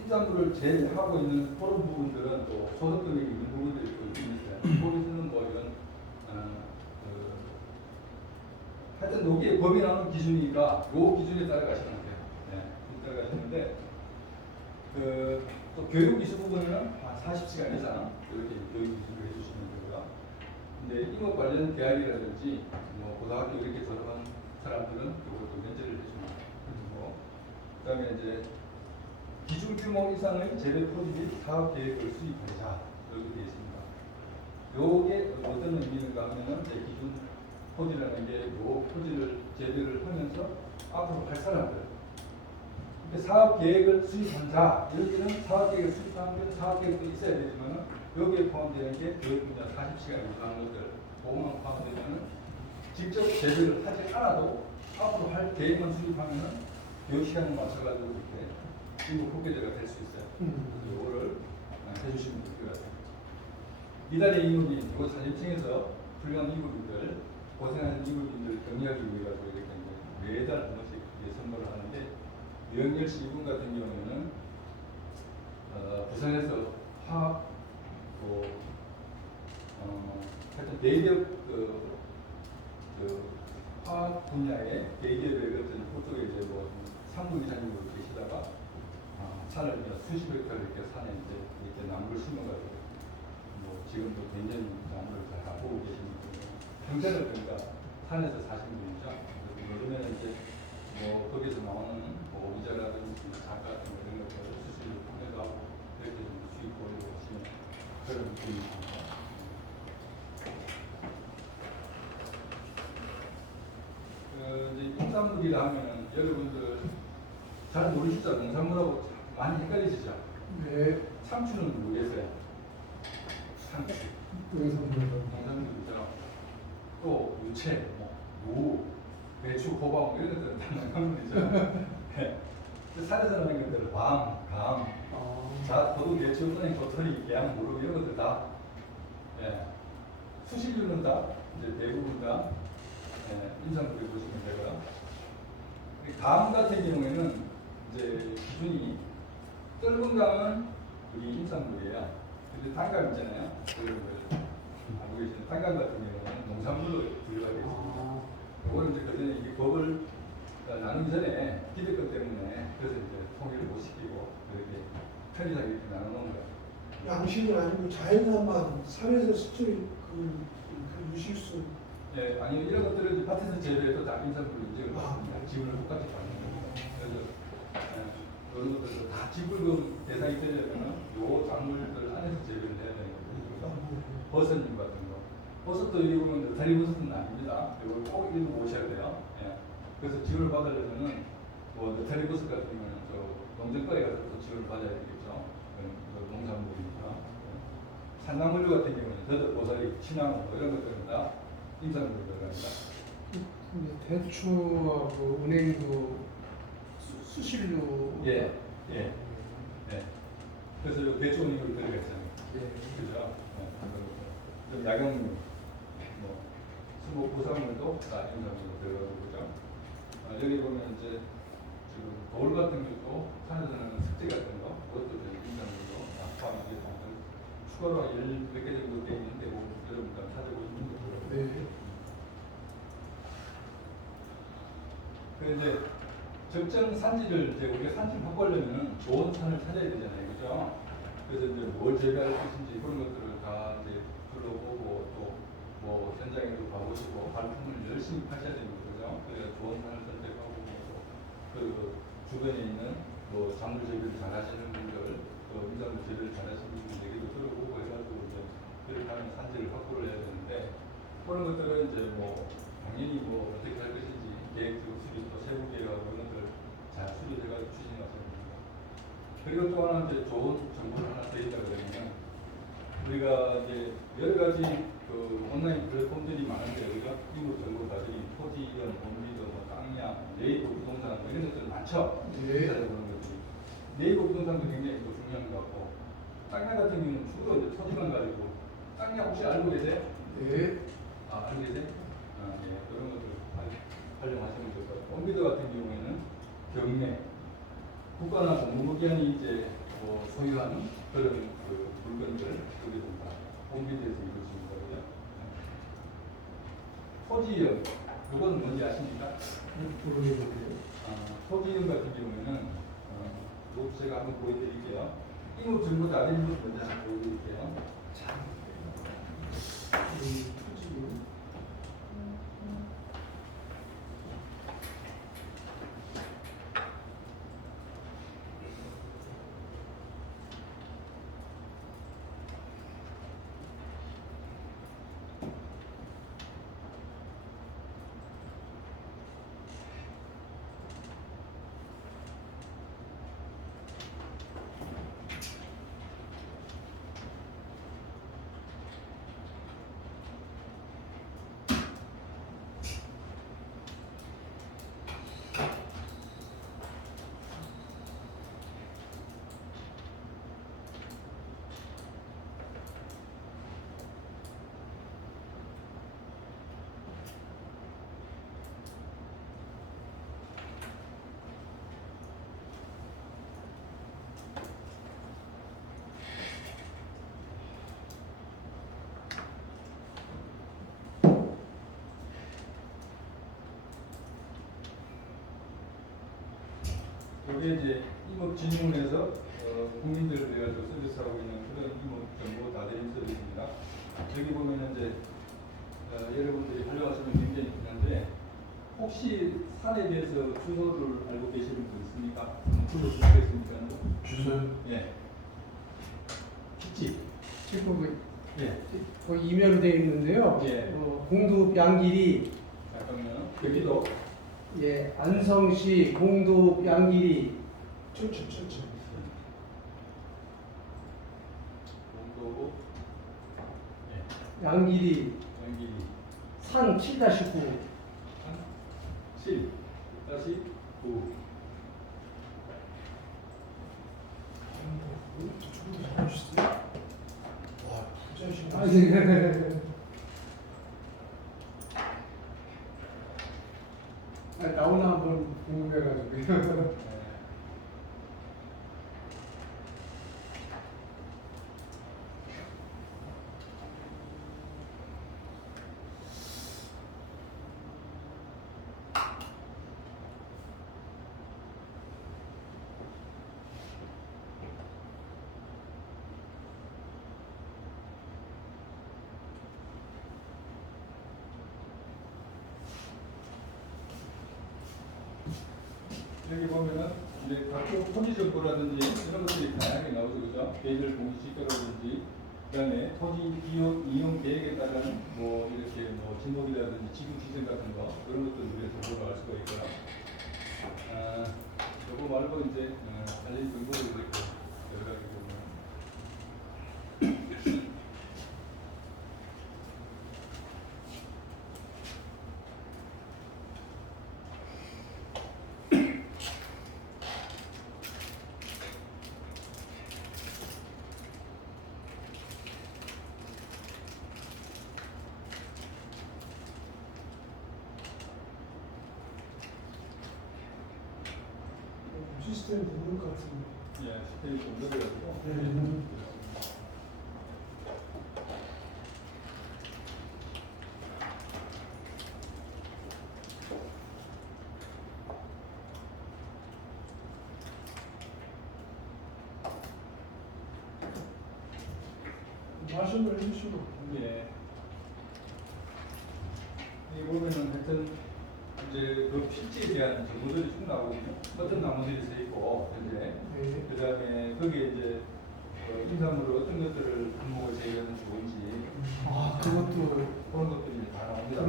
임산물을 제하고 있는 그런 부분들은 또 소득 금액이 있는 부분들이 또 있는데 거기서는 뭐 이런 하여튼 여기에 법이 나오는 기준이니까 요 기준에 따라가시면 돼요. 네, 따라가시는데 또 교육 이수 부분은 한 40시간 이상 이렇게 교육 이수를 해주시면 되고요. 근데 임업 관련 대학이라든지 뭐 고등학교 이렇게 졸업한 사람들은 이것도 면제를 해줍니다. 그리고 그다음에 이제 기준 규모 이상의 재배 토지 및 사업 계획을 수립하자 이렇게 되어 있습니다. 요게 어떤 의미인가 하면은 제 기준 토지라는 게 요 토지를 재배를 하면서 앞으로 할 사람들 사업 계획을 수립한 자, 여기는 사업 계획을 수립하면 사업 계획도 있어야 되지만 여기에 포함되는 게 교육 분야 40시간 이상 것들, 그것만 포함되면 직접 제대를 하지 않아도 앞으로 할 계획만 수립하면 교육 시간에 맞춰가지고 이렇게 인구 후계자가 될 수 있어요. 그래서 이거를 해주시면 될 것 같아요. 이달의 임업인, 이거 사진층에서 훌륭한 임업인들, 고생하는 임업인들 격려하기 위해 가지고 이렇게 매달 한 번씩 선물을 하는데. 명렬시 이분 같은 경우에는 부산에서 화학 하여튼 대기업 화학 분야의 대기업의 같은 그쪽에 이제 뭐 상무 이사님으로 계시다가 산을 수십 헥타르 이렇게 산에 이렇게 나무를 심어가지고 뭐 지금도 굉장히 나무를 잘 보고 계시는 분이에요. 평생을 그러니까 산에서 사신 분이죠. 요즘에는 이제 뭐 거기서 나오는 뭐 의자라든지 작가 같은 거 이런 것들을 수수료 판매도 하고 이렇게 좀 수익 보려고 하시는 그런 분입니다. 이제 농산물이라 하면 여러분들 잘 모르시죠? 농산물하고 많이 헷갈리시죠? 네. 상추는 모르겠어요. 상추. 농산물이죠. 또 유채, 무, 배추, 호박 이런 것들은 다 농산물이죠. 네. 산에서 나는 것들은 밤, 감, 자, 도둑, 예추, 또는 도토리, 계양, 무릎 이런 것들 다 수식류는 다 이제 대부분 다 인산물이 보시면 되고요. 감 같은 경우에는 이제 기준이 떫은 감은 우리 인산물이에요. 근데 단감 있잖아요. 알고 계시는 단감 같은 경우는 농산물로 분류가 되어 있습니다. 이거는 이제 그전에 이게 법을 나누기 전에 기득권 때문에 그래서 이제 통일을 못 시키고 이렇게 편의하게 이렇게 나눠놓은 거예요. 양식은 아니고 자연산만 산에서 수출 그 유식수. 네, 아니 이런 것들은 밭에서 재배해도 다 인산물로 인정을 받습니다. 지분을 똑같이 받는 겁니다. 그래서 이런 것들도 다 지불금 대상이 되려면 요 작물들 안에서 재배를 해야 되는 거거든요. 버섯님 같은 거. 버섯도 여기 보면 느타리 버섯은 아닙니다. 이걸 꼭 읽고 오셔야 돼요. 예. 그래서 지원을 받으려면은 뭐 느타리 버섯 같은 경우는 저 농정과에 가서 또 지원을 받아야 되겠죠. 농산물이니까. 산나물류 같은 경우는 더덕, 고사리, 취나무 뭐 이런 것들은 다 인산물이 들어갑니다. 대추하고 은행도 수실류. 예. 그래서 요 대추 은행으로 들어가 있잖아요. 그죠? 좀 약용류, 뭐 수목 부산물도 다 인산물로 들어가는 거죠. 여기 보면 이제 지금 돌 같은 것도 산에서 나는 석재 같은 거, 그것도 인산물로 다 포함하게 되는 추가로 10개 정도 되어 있는데 뭐 여러분 다 찾아보시면 되고요. 네. 이제 적정 산지를 이제 우리가 산지를 확보하려면 좋은 산을 찾아야 되잖아요, 그죠? 그래서 이제 뭘 재배할 것인지 그런 것들을 다 이제 둘러보고 또 뭐 현장에도 가보시고 발품을 열심히 파셔야 되는 거죠. 그래서 좋은 산을 선택하고 그 주변에 있는 뭐 작물 재배를 잘하시는 분들, 또 인산물 재배를 잘하시는 분들 얘기도 들어보고 해가지고 이제 그런 것들은 이제 뭐 당연히 뭐 어떻게 할 것인지 계획적 수립 또 세부 계획하고 그런 것들 잘 수립해가지고 추진하셔야 됩니다. 그리고 또 하나 이제 좋은 정보를 하나 드린다 그러면 우리가 이제 여러 가지 그 온라인 플랫폼들이 많은데 우리가 이부 정보가들이 토지든 법리든 뭐 땅이야 네이버 부동산 뭐 이런 것들 많죠. 네. 그런 것들이 네이버 부동산도 굉장히 또 중요한 것 같고 땅야 같은 경우는 주로 이제 토지만 가지고 땅야 혹시 알고 계세요? 네. 아, 알고 계세요? 아, 예, 그런 것들 활용하시면 될 것 같고 홈비드 같은 경우에는 경매 국가나 공무기관이 이제 뭐 소유하는 그런 그 물건들 그게 다 홈비드에서 이루어집니다. 그죠? 토지연 이건 뭔지 아십니까? 모르겠는데요. 토지연 같은 경우에는 요 제가 한번 보여드릴게요. 이거 전부 다 된 것 먼저 한번 보여드릴게요. 토지는 이게 이제 임업진흥원에서 국민들을 위해서 서비스하고 있는 그런 임업 정보 다대임 서비스입니다. 여기 보면은 이제 여러분들이 활용하시면 굉장히 중요한데 혹시 산에 대해서 주소를 알고 계시는 분 있습니까? 불러주시겠습니까? 주소요? 예. 집. 지금 예. 거의 이면으로 되어 있는데요. 예. 공두 양길이 잠깐만요. 여기도 예 안성시 공두 양길이 천천 공도고 예. 양길이 연길이 산 7-9 7 다시 9 저쪽으로 잘하시어요. 와 부자신 아, 네. 나오나 한번 궁금해가지고. 여기 보면은 이제 각종 토지 정보라든지 이런 것들이 다양하게 나오죠, 그죠? 계절 공시시가라든지 그다음에 토지 이용 계획에 따른 뭐 이렇게 뭐 진목이라든지 지구 기준 같은 거 그런 것들 우리가 정보를 알 수가 있고요. 요거 말고 이제 관련 정보를 이렇게 여러 가지 보면. 시스템이 되는 것 같습니다. 예, 스테이지 좀 늘어가지고. 말씀을 해주시고 예. 이 보면은 하여튼 이제 그 필지에 대한 정보들이 쭉 나오거든요. 어떤 나무들이 서 있고 현재 네. 그다음에 거기에 이제 인삼으로 어떤 것들을 품목을 제외하면 좋은지 아 그것도 그런 것들이 다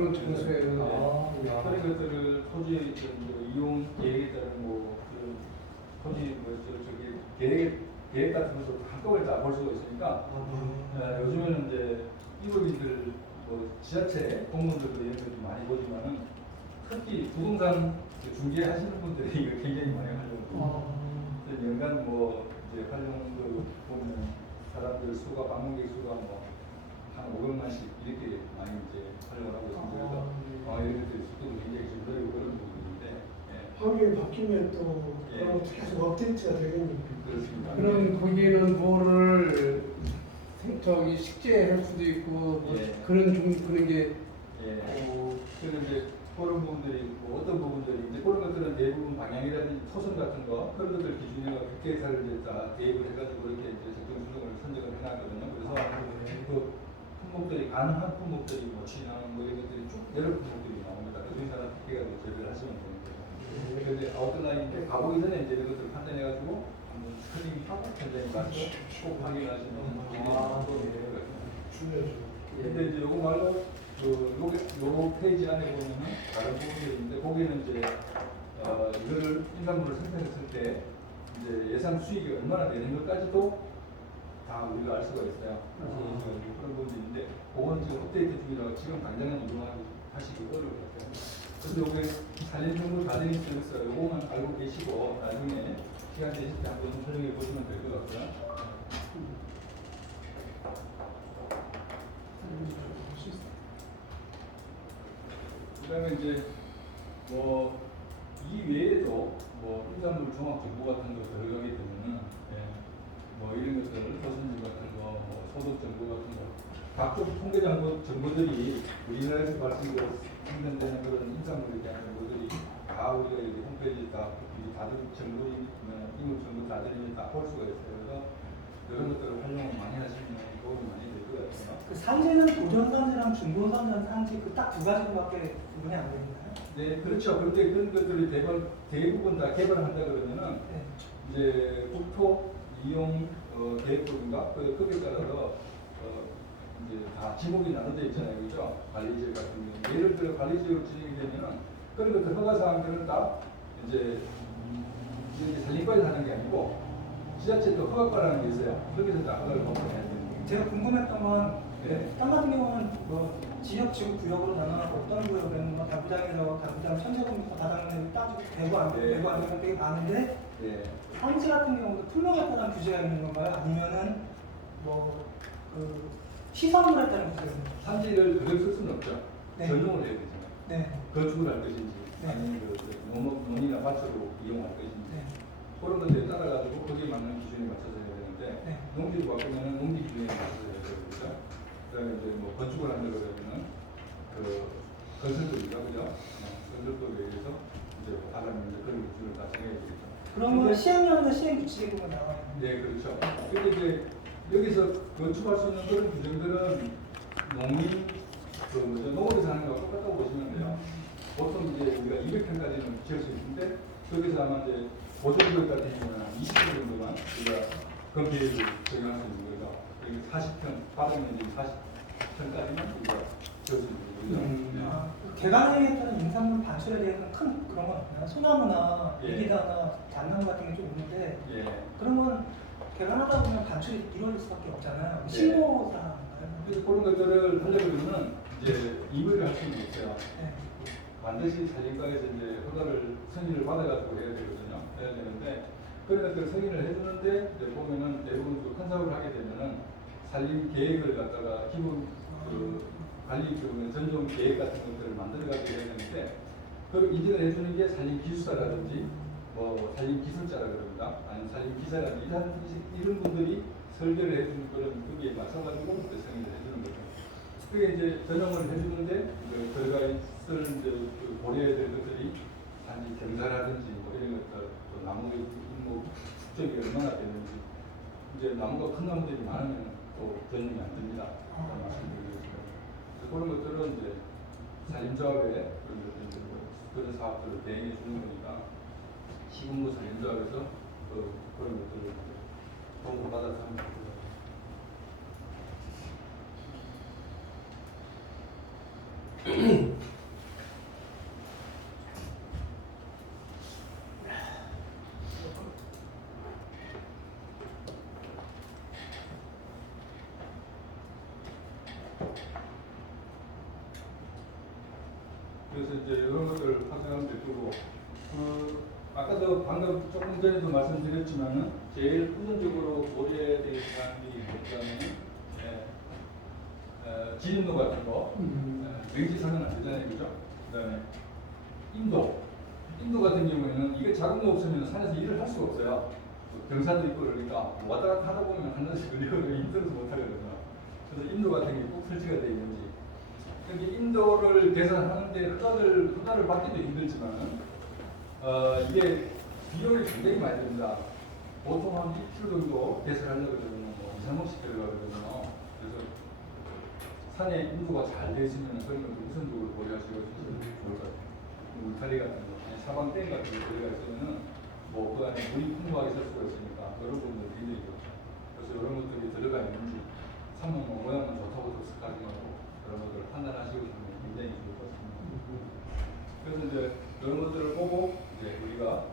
그런 장소에는 그런 것들을 토지의 이용 계획에 따른 그 토지 계획 같은 것도 한꺼번에 다 볼 수가 있으니까 요즘에는 이제 이법인들 지자체 공무원들도 이런 것좀 많이 보지만은 특히 부동산 중개하시는 분들이 이거 굉장히 많이 하려고 연간 이제 활용도 보면 사람들 수가 방문객 수가 한 500만씩 이렇게 많이 이제 활용을 하고 있습니다. 그래서 이런 것들이 속도도 굉장히 좀 느리고 그런 부분인데 환경이 바뀌면 또 예. 계속 업데이트가 되겠네요. 그렇습니다. 그럼 거기에는 뭐를 식재할 수도 있고 예. 그런 게 그래서 이제 그런 부분들이 어떤 부분들이 이제 그런 것들은 대부분 방향이라든지 토선 같은 거 그런 것들 기준으로 국계사를 이제 다 대입을 해가지고 이렇게 이제 적정 수준을 선정을 해놨거든요. 그래서 그 품목들이 가능한 품목들이 취향 이런 것들이 쭉 여러 품목들이 나옵니다. 그 중에서는 국계가 제외를 하시면 됩니다. 그런데 아웃라인인데 가보기 전에 이제 이런 것들을 판단해가지고 한번 스크린하고 현장에 가서 꼭 확인하시면 중요하죠. 근데 이제 요거 말고 요 페이지 안에 보면은 다른 부분들이 있는데 거기는 이제 이거를 인산물을 생산했을 때 이제 예상 수익이 얼마나 되는 것까지도 다 우리가 알 수가 있어요. 그래서 그런 부분이 있는데 그건 지금 업데이트 중이라고 지금 당장은 이용하시기 어려울 것 같아요. 그래서 요게 산림정보 가정이 서비스 요거만 알고 계시고 나중에 시간 되실 때 한번 설명해 보시면 될 것 같고요. 그다음에 이제 이 외에도 인산물 종합 정보 같은 거 들어가게 되면은 이런 것들 토선지 같은 거, 소득 정보 같은 거, 각종 통계 정보들이 우리나라에서 생산되는 그런 인산물에 대한 정보들이 다 우리가 여기 홈페이지에 다 다들 정보인 임업 정보 다 들으면 다 볼 수가 있어요. 그래서 이런 것들을 활용을 많이 하시면 도움이 많이 될 것 같아요. 그 산지는 도전산지랑 중도산지랑 산지 그 딱 두 가지밖에 구분이 안 되나요? 네, 그렇죠. 그런데 그런 것들이 대부분 다 개발한다 그러면은 네. 이제 국토 이용 계획법인가 거기에 따라서 이제 다 지목이 나눠져 있잖아요, 그죠? 관리지역 같은 경우 예를 들어 관리지역으로 진행이 되면은 그런 것들 허가 사항들은 다 이제 산림과에서 하는 게 아니고 지자체도 허가과라는 게 있어요. 거기서 다 허가를 받아야 되는 거예요. 제가 궁금했던 건 네. 땅 같은 경우는 지역 지구 구역으로 나눠서 어떤 구역에는 다부장에서 다부장 천제공부터 다당을 따지고 대구 안 네. 대구 안 되면 되게 많은데 네. 산지 같은 경우도 투명하다는 규제가 있는 건가요? 아니면은 그 시설물에 따른 규제가 있는 건가요? 산지를 그걸 쓸 수는 없죠. 네. 전용을 해야 되잖아요. 네. 건축을 할 것인지 네. 아니면 논이나 밭으로 이용할 것인지 네. 그런 것들에 따라가지고 거기에 맞는 기준에 맞춰서 해야 되는데 네. 농지를 바꾸면은 농지 기준에 맞춰서 해야 되거든요. 그다음에 이제 건축을 한다 그러면은 건설법이죠, 그죠? 건설법에 의해서 이제 하려면 이제 그런 기준을 다 정해야 되겠죠. 그러면 근데- 시행령에서 시행 규칙에 보면 나와요. 네, 그렇죠. 근데 이제 여기서 건축할 수 있는 그런 규정들은 농민 농업에서 하는 거하고 똑같다고 보시면 돼요. 보통 이제 우리가 200평까지는 지을 수 있는데 거기서 아마 이제 보존구역 같은 경우는 한 20평 정도만 우리가 건폐율을 적용할 수 있는 거죠. 여기 40평, 바닥면적이 40평까지만 우리가 지을 수 있는 거죠. 개간행에 따른 인산물 반출에 대해서는 큰 그런 건 없나요? 소나무나 예. 이기다나 잣나무 같은 게 좀 있는데 예. 그러면 개간하다 보면 반출이 이루어질 수밖에 없잖아요. 예. 신고사항인가요? 그래서 그런 것들을 하려면 이제 임의를 할 수는 있어요. 네. 반드시 산림과에서 이제 허가를 승인을 받아가지고 해야 되거든요. 해야 되는데 그런 것들 승인을 해주는데 이제 보면은 대부분 그 컨사업을 하게 되면은 산림 계획을 갖다가 기본 관리 전용 계획 같은 것들을 만들어가지고 해야 되는데 그걸 인증을 해주는 게 산림 기술사라든지 산림 기술자라 그럽니다. 아니면 산림 기사라든지 이런 분들이 설계를 해주는 그런 거기에 맞춰가지고 승인을 해주는 거죠. 그게 이제 전용을 해주는데 들어가 있을 이제 고려해야 될 것들이 단지 경사라든지 이런 것들 또 나무의 축적이 얼마나 되는지 이제 나무가 큰 나무들이 많으면 또 전용이 안 됩니다. 말씀드리겠습니다. 그런 것들은 이제 산림조합에 그런 사업들을 대행해 주는 거니까 시군구 산림조합에서 그런 것들을 도움을 받아서 하면 됩니다. 그래서 이제 이런 것들을 활성화하면 될 거고, 아까도 방금 조금 전에도 말씀드렸지만은 제일 우선적으로 고려해야 될 사항이 뭐냐면 지진도 같은 거, 맹지산은 안 되잖아요, 그죠? 그다음에 인도 같은 경우에는 이게 자금도 없으면 산에서 일을 할 수가 없어요. 경사도 있고 그러니까 왔다 갔다 하다 보면 하나씩 걸려서 힘들어서 못 하거든요. 그래서 인도 같은 게 꼭 설치가 되어 있는지. 여기 인도를 계산하는데 허가를 받기도 힘들지만 이게 비용이 굉장히 많이 듭니다. 보통 한 2km 정도 개설하려고 그러면 뭐 2, 3억씩 들어가거든요. 그래서 산에 인도가 잘 되어 있으면 그런 것도 우선적으로 고려하시고 좋을 것 같아요. 울타리 같은 거, 사방댐 같은 거 들어가 있으면은 뭐 그 안에 물이 풍부하게 있을 수가 있으니까 그런 부분들 굉장히 좋죠. 그래서 이런 것들이 들어가 있는지 산모 모양은 좋다고 좋습하지 말고 그런 것들을 판단하시고 있으면 굉장히 좋을 것 같습니다. 그래서 이제 이런 것들을 보고 이제 우리가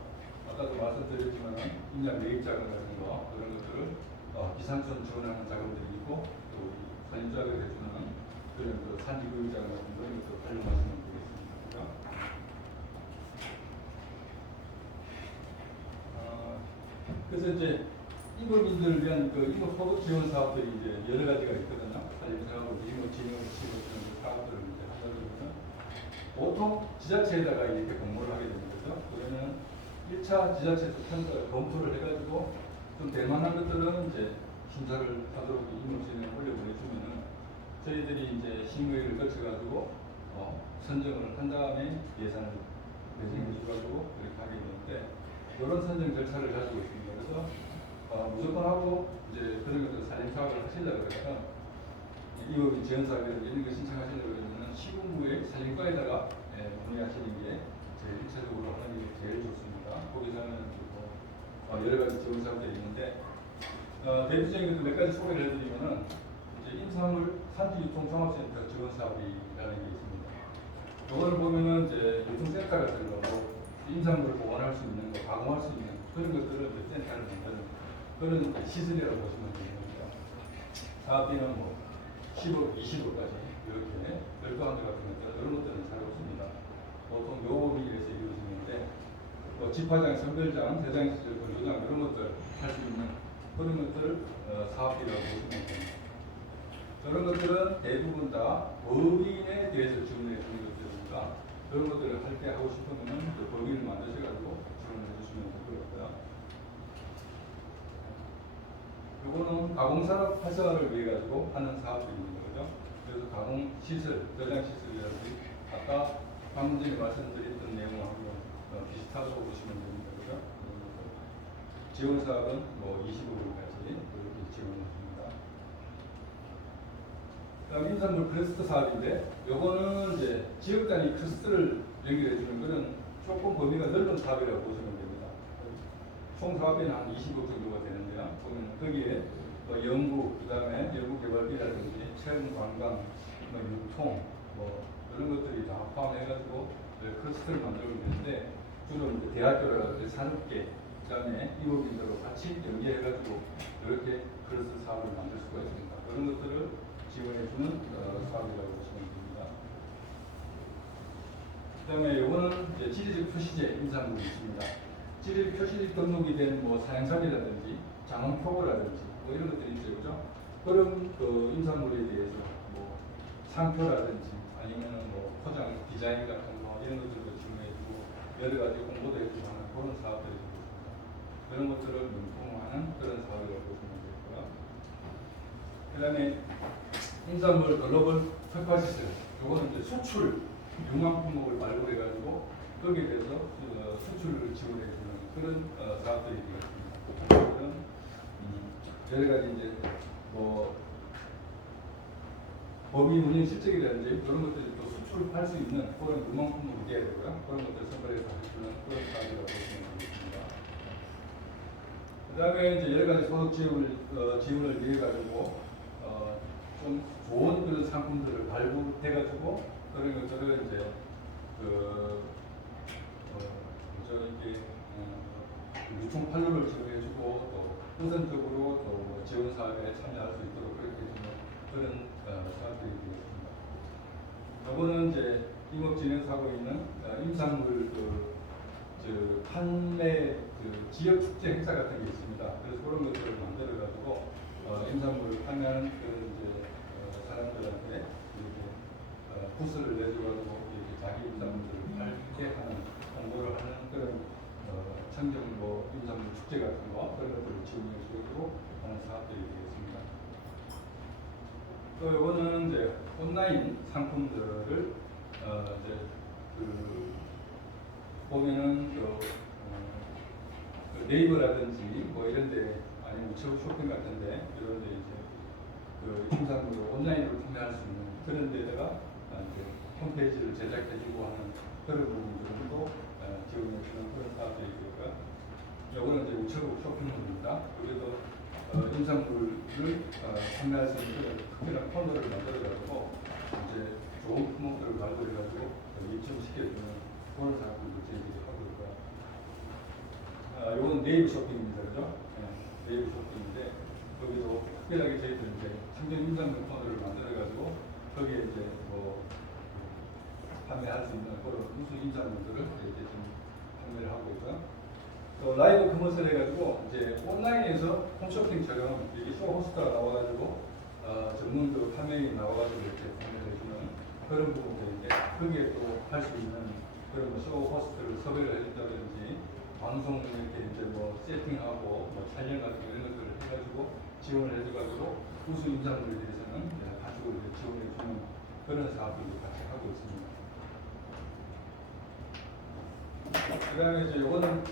아까도 말씀드렸지만 임야 매입 자금 같은 거 그런 것들을 비상촌 지원하는 자금들이 있고 또 산림자금을 해주는 그런 그 산지구역 자금 같은 거 이런 것들을 활용하시면 되겠습니다. 그래서 이제 임업인들을 위한 그 임업 소득 지원 사업들이 이제 여러 가지가 있거든요. 산림사업으로 임업 진흥을 지원하는 사업들을 이제 하다 보면 보통 지자체에다가 이렇게 공모를 하게 되는 거죠. 그러면 1차 지자체에서 검토를 해가지고 좀 될 만한 것들은 이제 심사를 하도록 임업 진흥을 올려보내주면은 저희들이 이제 심의를 거쳐가지고 선정을 한 다음에 예산을 배정해 주가지고 이렇게 하게 되는데 이런 선정 절차를 가지고 있습니다. 그래서 무조건 하고 이제 그런 것들 산림 사업을 하시려고 그러면 이업인 지원 사업이나 이런 거 신청하시려고 그러면 시군구의 산림과에다가 문의하시는 게 제일 1차적으로 하는 게 제일 좋습니다. 거기서는 여러 가지 지원 사업들이 있는데 대표적인 몇 가지 소개를 해드리면은 이제 임산물 산지유통종합센터 지원 사업이라는 게 있습니다. 이거를 보면은 이제 유통센터 같은 거, 임산물을 보관할 수 있는 거, 가공할 수 있는 그런 것들을 센터를 만드는 그런 시설이라고 보시면 되겠습니다. 사업비는 뭐 10억, 20억까지 이렇게 별도한 데 같은 것들 이런 것들은 잘 없습니다. 보통 묘업이 이래서 이루어지는데 뭐 집화장, 선별장, 대장시설, 건조장 이런 것들 할 수 있는 그런 것들을 사업비라고 보시면 됩니다. 그런 것들은 대부분 다 법인에 대해서 지원해 주는 것들이니까 그런 것들을 할 때 하고 싶으면 그 법인을 만드셔가지고 지원해 주시면 될 것 같고요. 이거는 가공산업 활성화를 위해 가지고 하는 사업들입니다. 그죠? 그래서 가공시설, 저장시설이라든지 아까 방금 전에 말씀드렸던 내용하고 비슷하다고 보시면 됩니다. 그죠? 지원 사업은 뭐 25억까지 그렇게 지원해 줍니다. 다음 임산물 클러스터 사업인데 요거는 이제 지역 단위 클러스터를 연결해 주는 그런 조금 범위가 넓은 사업이라고 보시면 됩니다. 총 사업비는 한 20억 정도가 되는데요. 보면 거기에 뭐 연구, 그다음에 연구 개발비라든지 체험 관광, 뭐 유통, 뭐 이런 것들이 다 포함해가지고 클러스터를 만들고 있는데 주로 이제 대학교라든지 산업계, 그다음에 임업인들로 같이 연계해가지고 이렇게 클러스터 사업을 만들 수가 있습니다. 그런 것들을 지원해주는 사업이라고 보시면 됩니다. 그 다음에 이거는 이제 지리적 표시제 임산물이 있습니다. 지리적 표시적 등록이 된 뭐 사양삼이라든지 장원표고라든지 뭐 이런 것들이 있죠, 그죠? 그런 그 임산물에 대해서 뭐 상표라든지 아니면은 뭐 포장 디자인 같은 거 이런 것들도 지원해주고 여러 가지 공부도 해주고 하는 그런 사업들이 있습니다. 그런 것들을 융통하는 그런 사업이라고 보시면 되고요. 그 다음에 임산물 글로벌 특화시설, 요거는 이제 수출, 융합 품목을 발굴해가지고 거기에 대해서 수출을 지원해주는 그런 사업들이 되겠습니다. 그런 여러 가지 이제 뭐 법인 운영 실적이라든지 그런 것들이 또 수출할 수 있는 그런 융합 품목이 돼야 되고요. 그런 것들 선발해서 해주는 그런 사업이라고 보시면 되겠습니다. 그 다음에 이제 여러 가지 소득 지원을 위해 가지고 좀 좋은 그런 상품들을 발굴해가지고 그런 것들을 이제 이게 유통 판로를 지원해주고 또 우선적으로 또 지원 사업에 참여할 수 있도록 그렇게 해주는 그런 사업들이 되겠습니다. 이거는 이제 임업진흥사고 있는 임산물 판매 지역 축제 행사 같은 게 있습니다. 그래서 그런 것들을 만들어 가지고 임산물을 판매하는 그런 이제 사람들한테 이렇게 부스를 내줘가지고 이렇게 자기 임산물들을 팔게 하는 홍보를 하는 그런 청정보 임산물 축제 같은 거 그런 것들을 지원해 주고 하는 사업들이 되겠습니다. 또 이거는 이제 온라인 상품들을 이제 보면은 네이버라든지 뭐 이런데 아니면 우체국 쇼핑 같은데 이런데 이제 임산물을 온라인으로 판매할 수 있는 그런 데다가 이제 홈페이지를 제작해주고 하는 그런 부분들도 지원해주는 그런 사업들이 있고요. 이거는 이제 우체국 쇼핑몰입니다. 그래도 임산물을 판매할 수 있는 그런 특별한 코너를 만들어가지고 이제 좋은 품목들을 발굴해가지고 입점시켜주는 그런 사업들도 저희들이 하고 있고요. 이건 네이버 쇼핑입니다, 그죠? 네, 네이버 쇼핑인데 거기서 특별하게 저희들 이제 청정 임산물 코너를 만들어가지고 거기에 이제 뭐 판매할 수 있는 그런 우수 임산물들을 이제 좀 판매를 하고 있고요. 또 라이브 커머스를 해가지고 이제 온라인에서 홈쇼핑처럼 여기 쇼 호스트가 나와가지고 전문 판매인이 나와가지고 이렇게 판매를 해주는 그런 부분들인데 거기에 또 할 수 있는 그런 쇼 호스트를 섭외를 해준다든지 방송 이렇게 이제 뭐 세팅하고 뭐 촬영하고 이런 것들을 해가지고 지원을 해줘가지고 우수 임산물에 대해서는 가지고 이제 지원해주는 그런 사업들도 같이 하고 있습니다. 그 다음에 이제 요거는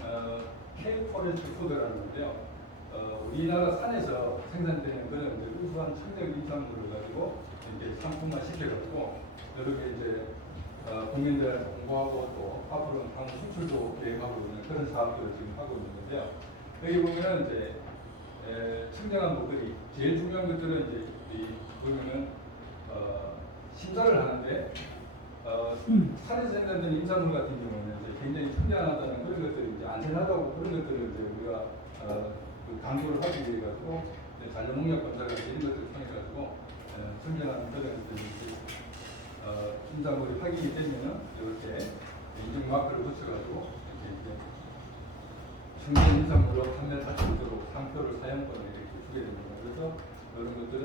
K-포레스트 푸드라는 건데요. 우리나라 산에서 생산되는 그런 이제 우수한 청정 임산물을 가지고 이렇게 상품화 시켜가지고 이렇게 이제 국민들한테 공부하고 또 앞으로는 향후 수출도 계획하고 있는 그런 사업들을 지금 하고 있는 건데요. 여기 보면은 이제 청정한 것들이 제일 중요한 것들은 이제 보면은 심사를 하는데 산에서 생산된 임산물 같은 경우는 이제 굉장히 청정하다는 그런 것들이 이제 안전하다고 그런 것들을 이제 우리가 강조를 하기 위해 가지고 잔류농약 검사라든지 이런 것들을 통해 가지고 청정한 그런 임산물이 확인이 되면은 이렇게 인증 마크를 붙여가지고 이렇게 청정 임산물로 판매를 할 수 있도록 상표를 사용권을 이렇게 주게 됩니다. 그래서 이런 것들은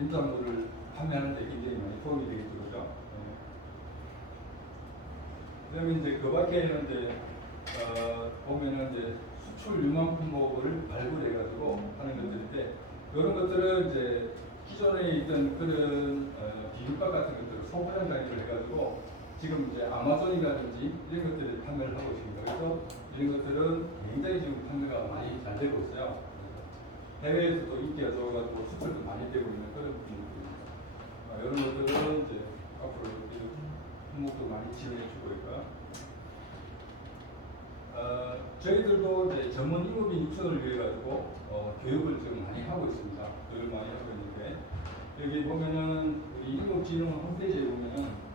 임산물을 판매하는 데 굉장히 많이 도움이 되겠죠, 그죠? 그다음에 이제 그 밖에는 이제 보면은 이제 수출 유망 품목을 발굴해가지고 하는 것들인데 이런 것들은 이제 기존에 있던 그런 비빔밥 같은 것들을 소포장 단위로 해가지고 지금 이제 아마존이라든지 이런 것들을 판매를 하고 있습니다. 그래서 이런 것들은 굉장히 지금 판매가 많이 잘 되고 있어요. 해외에서도 인기가 좋아가지고 수출도 많이 되고 있는 그런 품목들입니다. 이런 것들은 이제 앞으로 품목도 많이 지원해주고 있고요. 저희들도 이제 전문 임업인 육성을 위해 가지고 교육을 좀 많이 하고 있습니다. 교육을 많이 하고 있는데 여기 보면은 우리 임업진흥 홈페이지에 보면은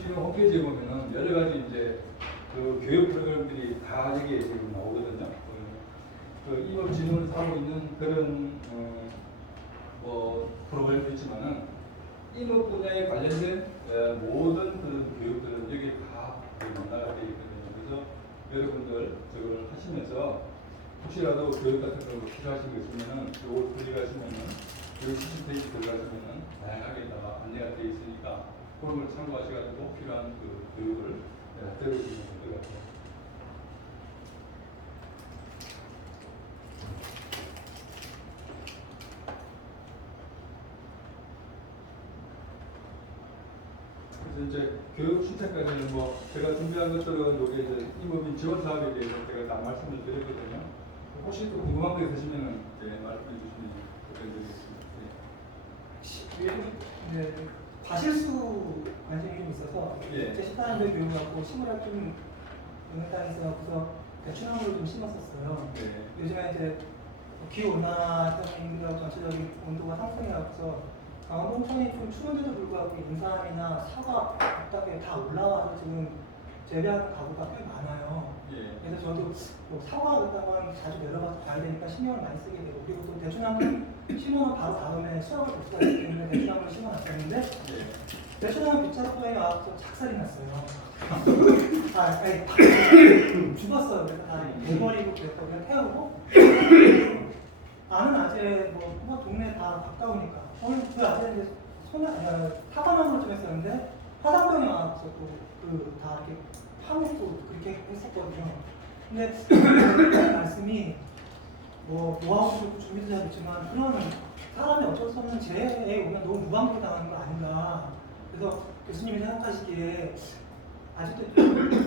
지금 홈페이지에 보면은 여러 가지 이제 그 교육 프로그램들이 다 여기에 지금 나오거든요. 그 임업진흥을 하고 있는 그런 뭐 프로그램도 있지만은 임업 분야에 관련된 모든 그런 교육들은 여기 다 만나가 되어 있거든요. 그래서 여러분들 저걸 하시면서 혹시라도 교육 같은 거 필요하신 거 있으면은 요걸 클릭하시면은 여기 시즌 페이지 들어가시면은 다양하게 다 안내가 되어 있으니까. 그런 걸 참고하셔가지고 필요한 그 교육을 들으시면 될 것 같아요. 그래서 이제 교육 신청까지는 뭐 제가 준비한 것들은 요게 이제 임업인 지원 사업에 대해서 제가 다 말씀을 드렸거든요. 혹시 또 궁금한 거 있으시면은 말씀해 주시면 답변드리겠습니다. 네, 과실수 관심이 좀 있어서 예. 제 식단들 교육하고 식물학 좀 영양당에서 그래서 배추나무를 좀 심었었어요. 네. 요즘에 이제 기후 온난화 때문에 전체적인 온도가 상승해서 강원 홍천이 좀 추운데도 불구하고 인삼이나 사과, 닭닭에 다 올라와서 지금 재배하는 가구가 꽤 많아요. 예. 그래서 저도 뭐 사과 같은 건 자주 내려가서 봐야 되니까 신경을 많이 쓰게 되고 그리고 또 대추나무 심으면 바로 다음에 수확을 볼 수가 있기 때문에 대추나무를 심어놨었는데 예. 대추나무 빗자루에 와서 착살이 났어요. 아니 죽었어요. 그래서 다 내버리고 그래서 그냥 태우고 아는 아재 뭐 동네 다 가까우니까 오늘 그 아재 이제 사과나무를 좀 했었는데 화상병이 와서 또그다 이렇게 파놓고 그렇게 했었거든요. 근데 그 말씀이 뭐 노하우도 좋고 준비도 잘됐지만 그런 사람이 어쩔 수 없는 재해에 오면 너무 무방비 당하는 거 아닌가. 그래서 교수님이 생각하시기에 아직도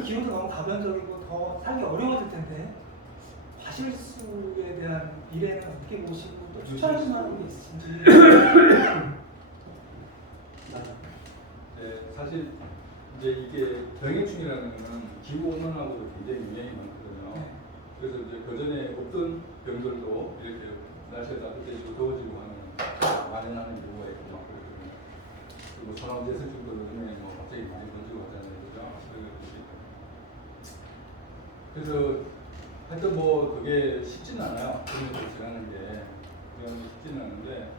기후도 너무 가변적이고 더 살기 어려워질 텐데 과실수에 대한 미래는 어떻게 보시고 또 추천하실 만한 게 있으신지. 네, 사실 이제 이게 병해충이라는 거는 기후 온난화하고도 굉장히 영향이 많거든요. 네. 그래서 이제 그 전에 없던 병들도 이렇게 날씨가 따뜻해지고 더워지고 하는 만연하는 경우가 있고 막 그러거든요. 그리고 산화제설증도 요즘에 뭐 갑자기 많이 번지고 하잖아요, 그죠? 그래서 하여튼 뭐 그게 쉽지는 않아요. 그런 지나는 게 그냥 쉽지는 않은데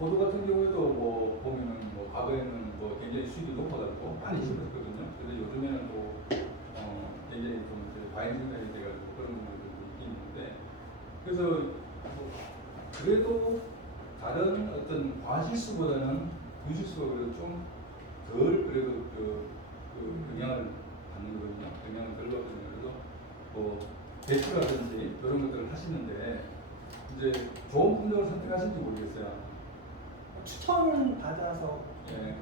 호두 같은 경우에도 뭐 보면은 뭐 과거에는 뭐 굉장히 수익이 높아가지고 많이 심었거든요. 근데 요즘에는 또 굉장히 좀 이제 과잉 생산이 돼가지고 그런 부분들도 있긴 있는데 그래서 뭐 그래도 다른 어떤 과실수보다는 부실수가 그래도 좀 덜 그래도 그 영향을 받는 거거든요. 영향을 덜 받거든요. 그래서 뭐 배추라든지 그런 것들을 하시는데 이제 좋은 품종을 선택하실지 모르겠어요. 추천 받아서 예.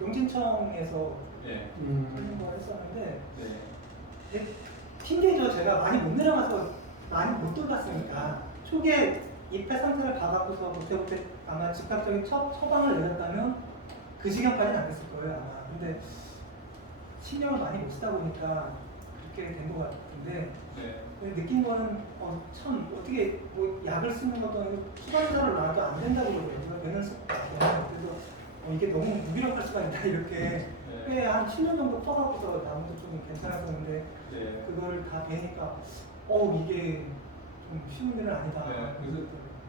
용진청에서 예. 그런 걸 했었는데 네. 핑계죠. 제가 많이 못 내려가서 많이 못 돌봤으니까 초기에 잎의 상태를 봐갖고서 그때부터 아마 즉각적인 처방을 내렸다면 그 지경까지는 안 됐을 거예요 아마. 근데 신경을 많이 못 쓰다 보니까 그렇게 된 것 같은데 네. 느낀 거는 참 어떻게 뭐 약을 쓰는 것도 아니고 수반자를 놔도 안 된다고 그러더라고요. 제가 매년 썼거든요. 그래서 이게 너무 무기력할 수가 있다 이렇게 네. 꽤 한 7년 정도 퍼갖고서 나무도 좀 괜찮았었는데 네. 그걸 다 배니까 이게 좀 쉬운 일은 아니다. 네. 그래서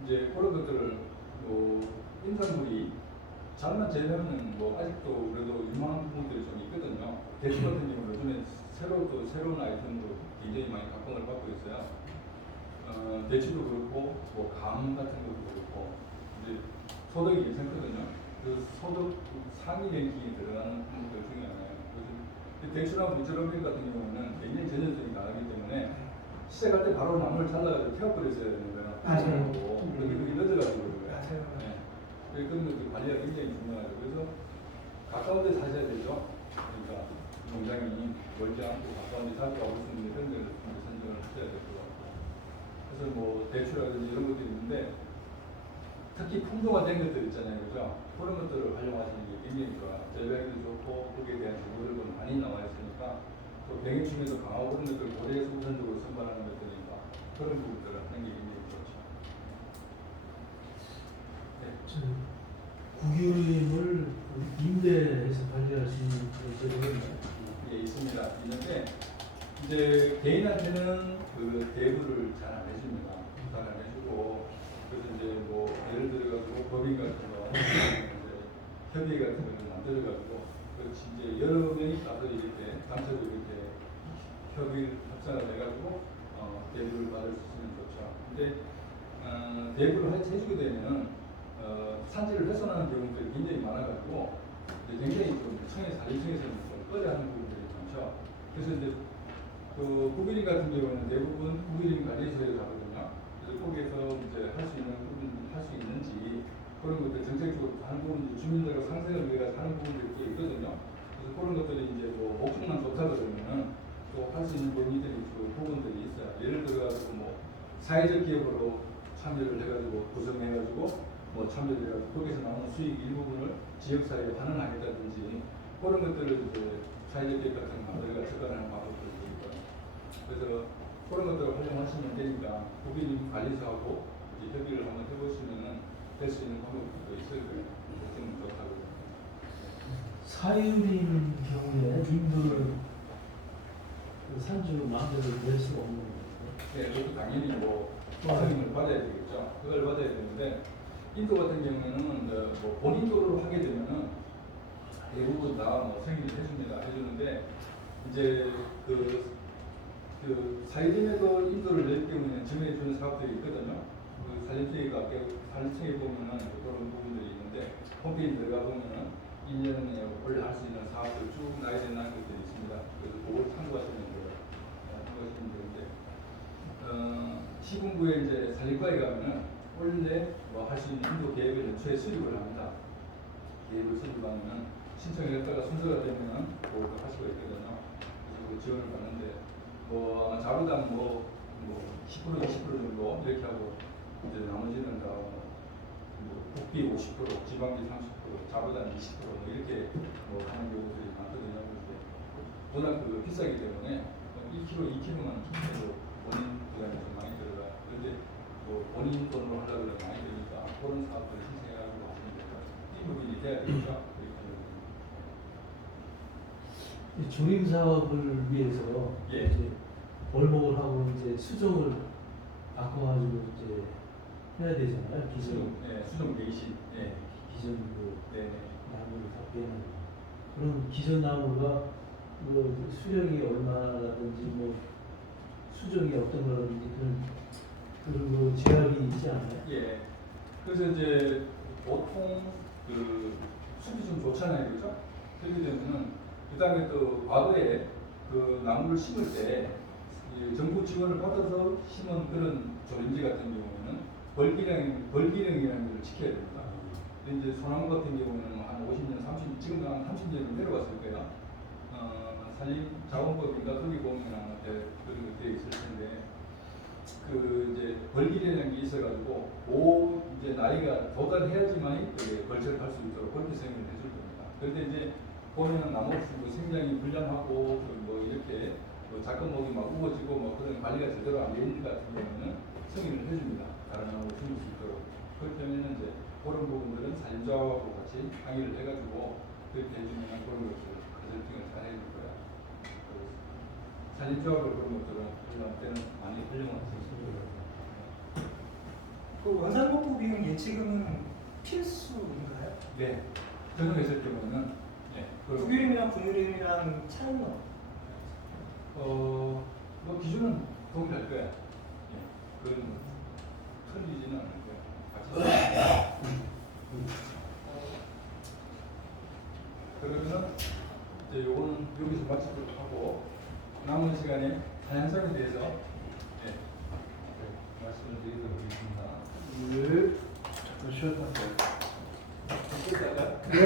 이제 그런 것들을 뭐 인산물이 잘만 재배하면 뭐 아직도 그래도 유망한 부분들이 좀 있거든요. 대추 같은 경우는 요즘에 새로운 아이템도 굉장히 많이 각광을 받고 있어요. 대추도 그렇고 뭐 감 같은 것도 그렇고 이제 소득이 괜찮거든요. 그 소득 상위 랭킹에 들어가는 부분들 중에 하나예요. 그래서 대추랑 부처럼비 같은 경우는 굉장히 전형적인 나라기 때문에 시작할 때 바로 나무를 잘라가지고 태워버렸어야 되는 거예요. 맞아요. 근데 그게 늦어가지고 그런 거예요. 맞아요. 네. 그런 것들 관리가 굉장히 중요하죠. 그래서 가까운 데 사셔야 되죠. 그러니까 농장이 멀지 않고 가까운 데 사고 가고 있는 그런 데를 선정을 하셔야 될 것 같고. 그래서 뭐 대추라든지 이런 것들이 있는데 특히 품종화된 것들 있잖아요. 그죠? 그런 것들을 활용하시는 게 굉장히 좋아요. 재배하기도 좋고 거기에 대한 정보들도 많이 나와 있으니까 또 병해충에도 강하고 그런 것들 고려해서 우선적으로 선발하는 것들이니까 그런 부분들을 하는 게 굉장히 좋죠. 네. 국유림을 임대해서 관리할 수 있는 그런 있나요? 예, 있습니다. 있는데 이제 개인한테는 그 대부를 잘 안 해줍니다. 잘 안 해주고 그래서 이제 뭐 예를 들어가지고 법인 같은 거, 이제 협의 같은 거를 만들어가지고 그렇지 이제 여러 명이 가서 이렇게 단체로 이렇게 협상을 해가지고 대부를 받을 수 있으면 좋죠. 근데 대부를 해주게 되면 산지를 훼손하는 경우들이 굉장히 많아가지고 굉장히 좀 사회청에서는 좀 꺼려하는 부분들이 많죠. 그래서 이제 그 국유림 같은 경우는 대부분 국유림 관리소에 가거든요. 그래서 거기에서 이제 할 수 있는 부분 할 수 있는지 그런 것들 정책적으로 하는 부분 주민들과 상생을 위해서 하는 부분들이 꽤 있거든요. 그래서 그런 것들이 이제 뭐 목적만 좋다 그러면은 또 할 수 있는 범위들이 그 부분들이 있어요. 예를 들어가지고 뭐 사회적 기업으로 참여를 해가지고 구성해가지고 뭐 참여를 해가지고 거기서 나오는 수익 일부분을 지역사회에 환원하겠다든지 그런 것들을 이제 사회적 기업 같은 거 우리가 접근하는 방법들이 있거든요. 그래서 그런 것들을 활용하시면 되니까 국민 관리사하고 이제 협의를 한번 해보시면은 될 수 있는 방법도 있을 거예요. 좀 좋다고. 사유리인 경우에 임도를 그 산주 마음대로 낼 수가 없는 거예요. 네, 그것도 당연히 뭐 승인을 받아야 되겠죠. 그걸 받아야 되는데 인도 같은 경우에는 이제 뭐 본인도로 하게 되면은 대부분 다뭐 승인을 해줍니다. 해주는데 이제 그 사회점에도 인도를 낼 경우에는 정해주는 사업들이 있거든요. 그 사진청에 보면은 그런 부분들이 있는데 홈페이지 들어가 보면은 1년에 원래 할 수 있는 사업들 쭉 나야 된다는 것들이 있습니다. 그래서 그걸 참고하시면 돼요. 참고하시면 되는데 시군구에 이제 산림과에 가면은 원래 뭐 할 수 있는 인도 계획을 연초에 수립을 합니다. 계획을 수립하면은 신청을 했다가 순서가 되면은 그걸 할 수가 있거든요. 그래서 그 지원을 받는데 뭐 아마 자부담 뭐 10% 20% 정도 이렇게 하고 이제 나머지는 다 뭐 국비 50%, 지방비 30%, 자부담 20% 뭐 이렇게 뭐 하는 경우들이 많거든요. 그런데 워낙 그 비싸기 때문에 1kg, 2kg만 해도 본인 부담이 좀 많이 들어가. 그런데 뭐 본인 돈으로 하려고 하면 많이 되니까 그런 사업들을 신청해가지고 하시면 될 것 같아요. 이 부분이 돼야 되겠죠. 이 조림 사업을 위해서 예. 이제 벌목을 하고 이제 수정을 바꿔가지고 이제 해야 되잖아요. 기존 수정 대신. 예. 기존 그 네. 나무를 다 빼는. 그럼 기존 나무가 그 수령이 얼마라든지 뭐 수정이 어떤 거라든지 그런 그 제약이 있지 않아요? 예. 그래서 이제 보통 그 수비 좀 좋잖아요, 그렇죠? 그렇게 되면은 그다음에 또 과거에 그 나무를 심을 때 이 정부 지원을 받아서 심은 그런 조림지 같은 경우에는 벌기령이라는 걸 지켜야 됩니다. 근데 이제 소나무 같은 경우는 한 50년, 30년, 지금도 한 30년은 내려갔을 거예요. 산림자원법인가 거기 보면 아마 그런 게 되어 있을 텐데 그 이제 벌기라는 게 있어가지고 이제 나이가 도달해야지만 그 벌채를 할 수 있도록 그렇게 생각을 해줄 겁니다. 그런데 이제 보면 나무 생장이 불량하고 뭐 이렇게 뭐 작업목이 막 우거지고 뭐 그런 관리가 제대로 안 돼 있는 것 같은 경우는 승인을 해줍니다. 다른 나무로 심을 수 있도록. 그렇다면 이제 그런 부분들은 산림조합하고 같이 항의를 해가지고 그렇게 해주면 그런 것을 컨설팅을 잘 해줄 거야. 산림조합을 그런 것들은 훈련할 때는 많이 활용할 수 있습니다. 그 원산복구 비용 예치금은 필수인가요? 네. 전용했을 경우는 네. 국유림이랑 분유림이랑 차이는 없나요? 뭐 기준은 동일할 거야. 예. 그건 틀리지는 않을 거야. 같이. 그러면은 이제 요거는 여기서 마치도록 하고 남은 시간에 다양성에 대해서 말씀을 드리도록 하겠습니다. 잠깐 쉬었다. 끝까지. 네.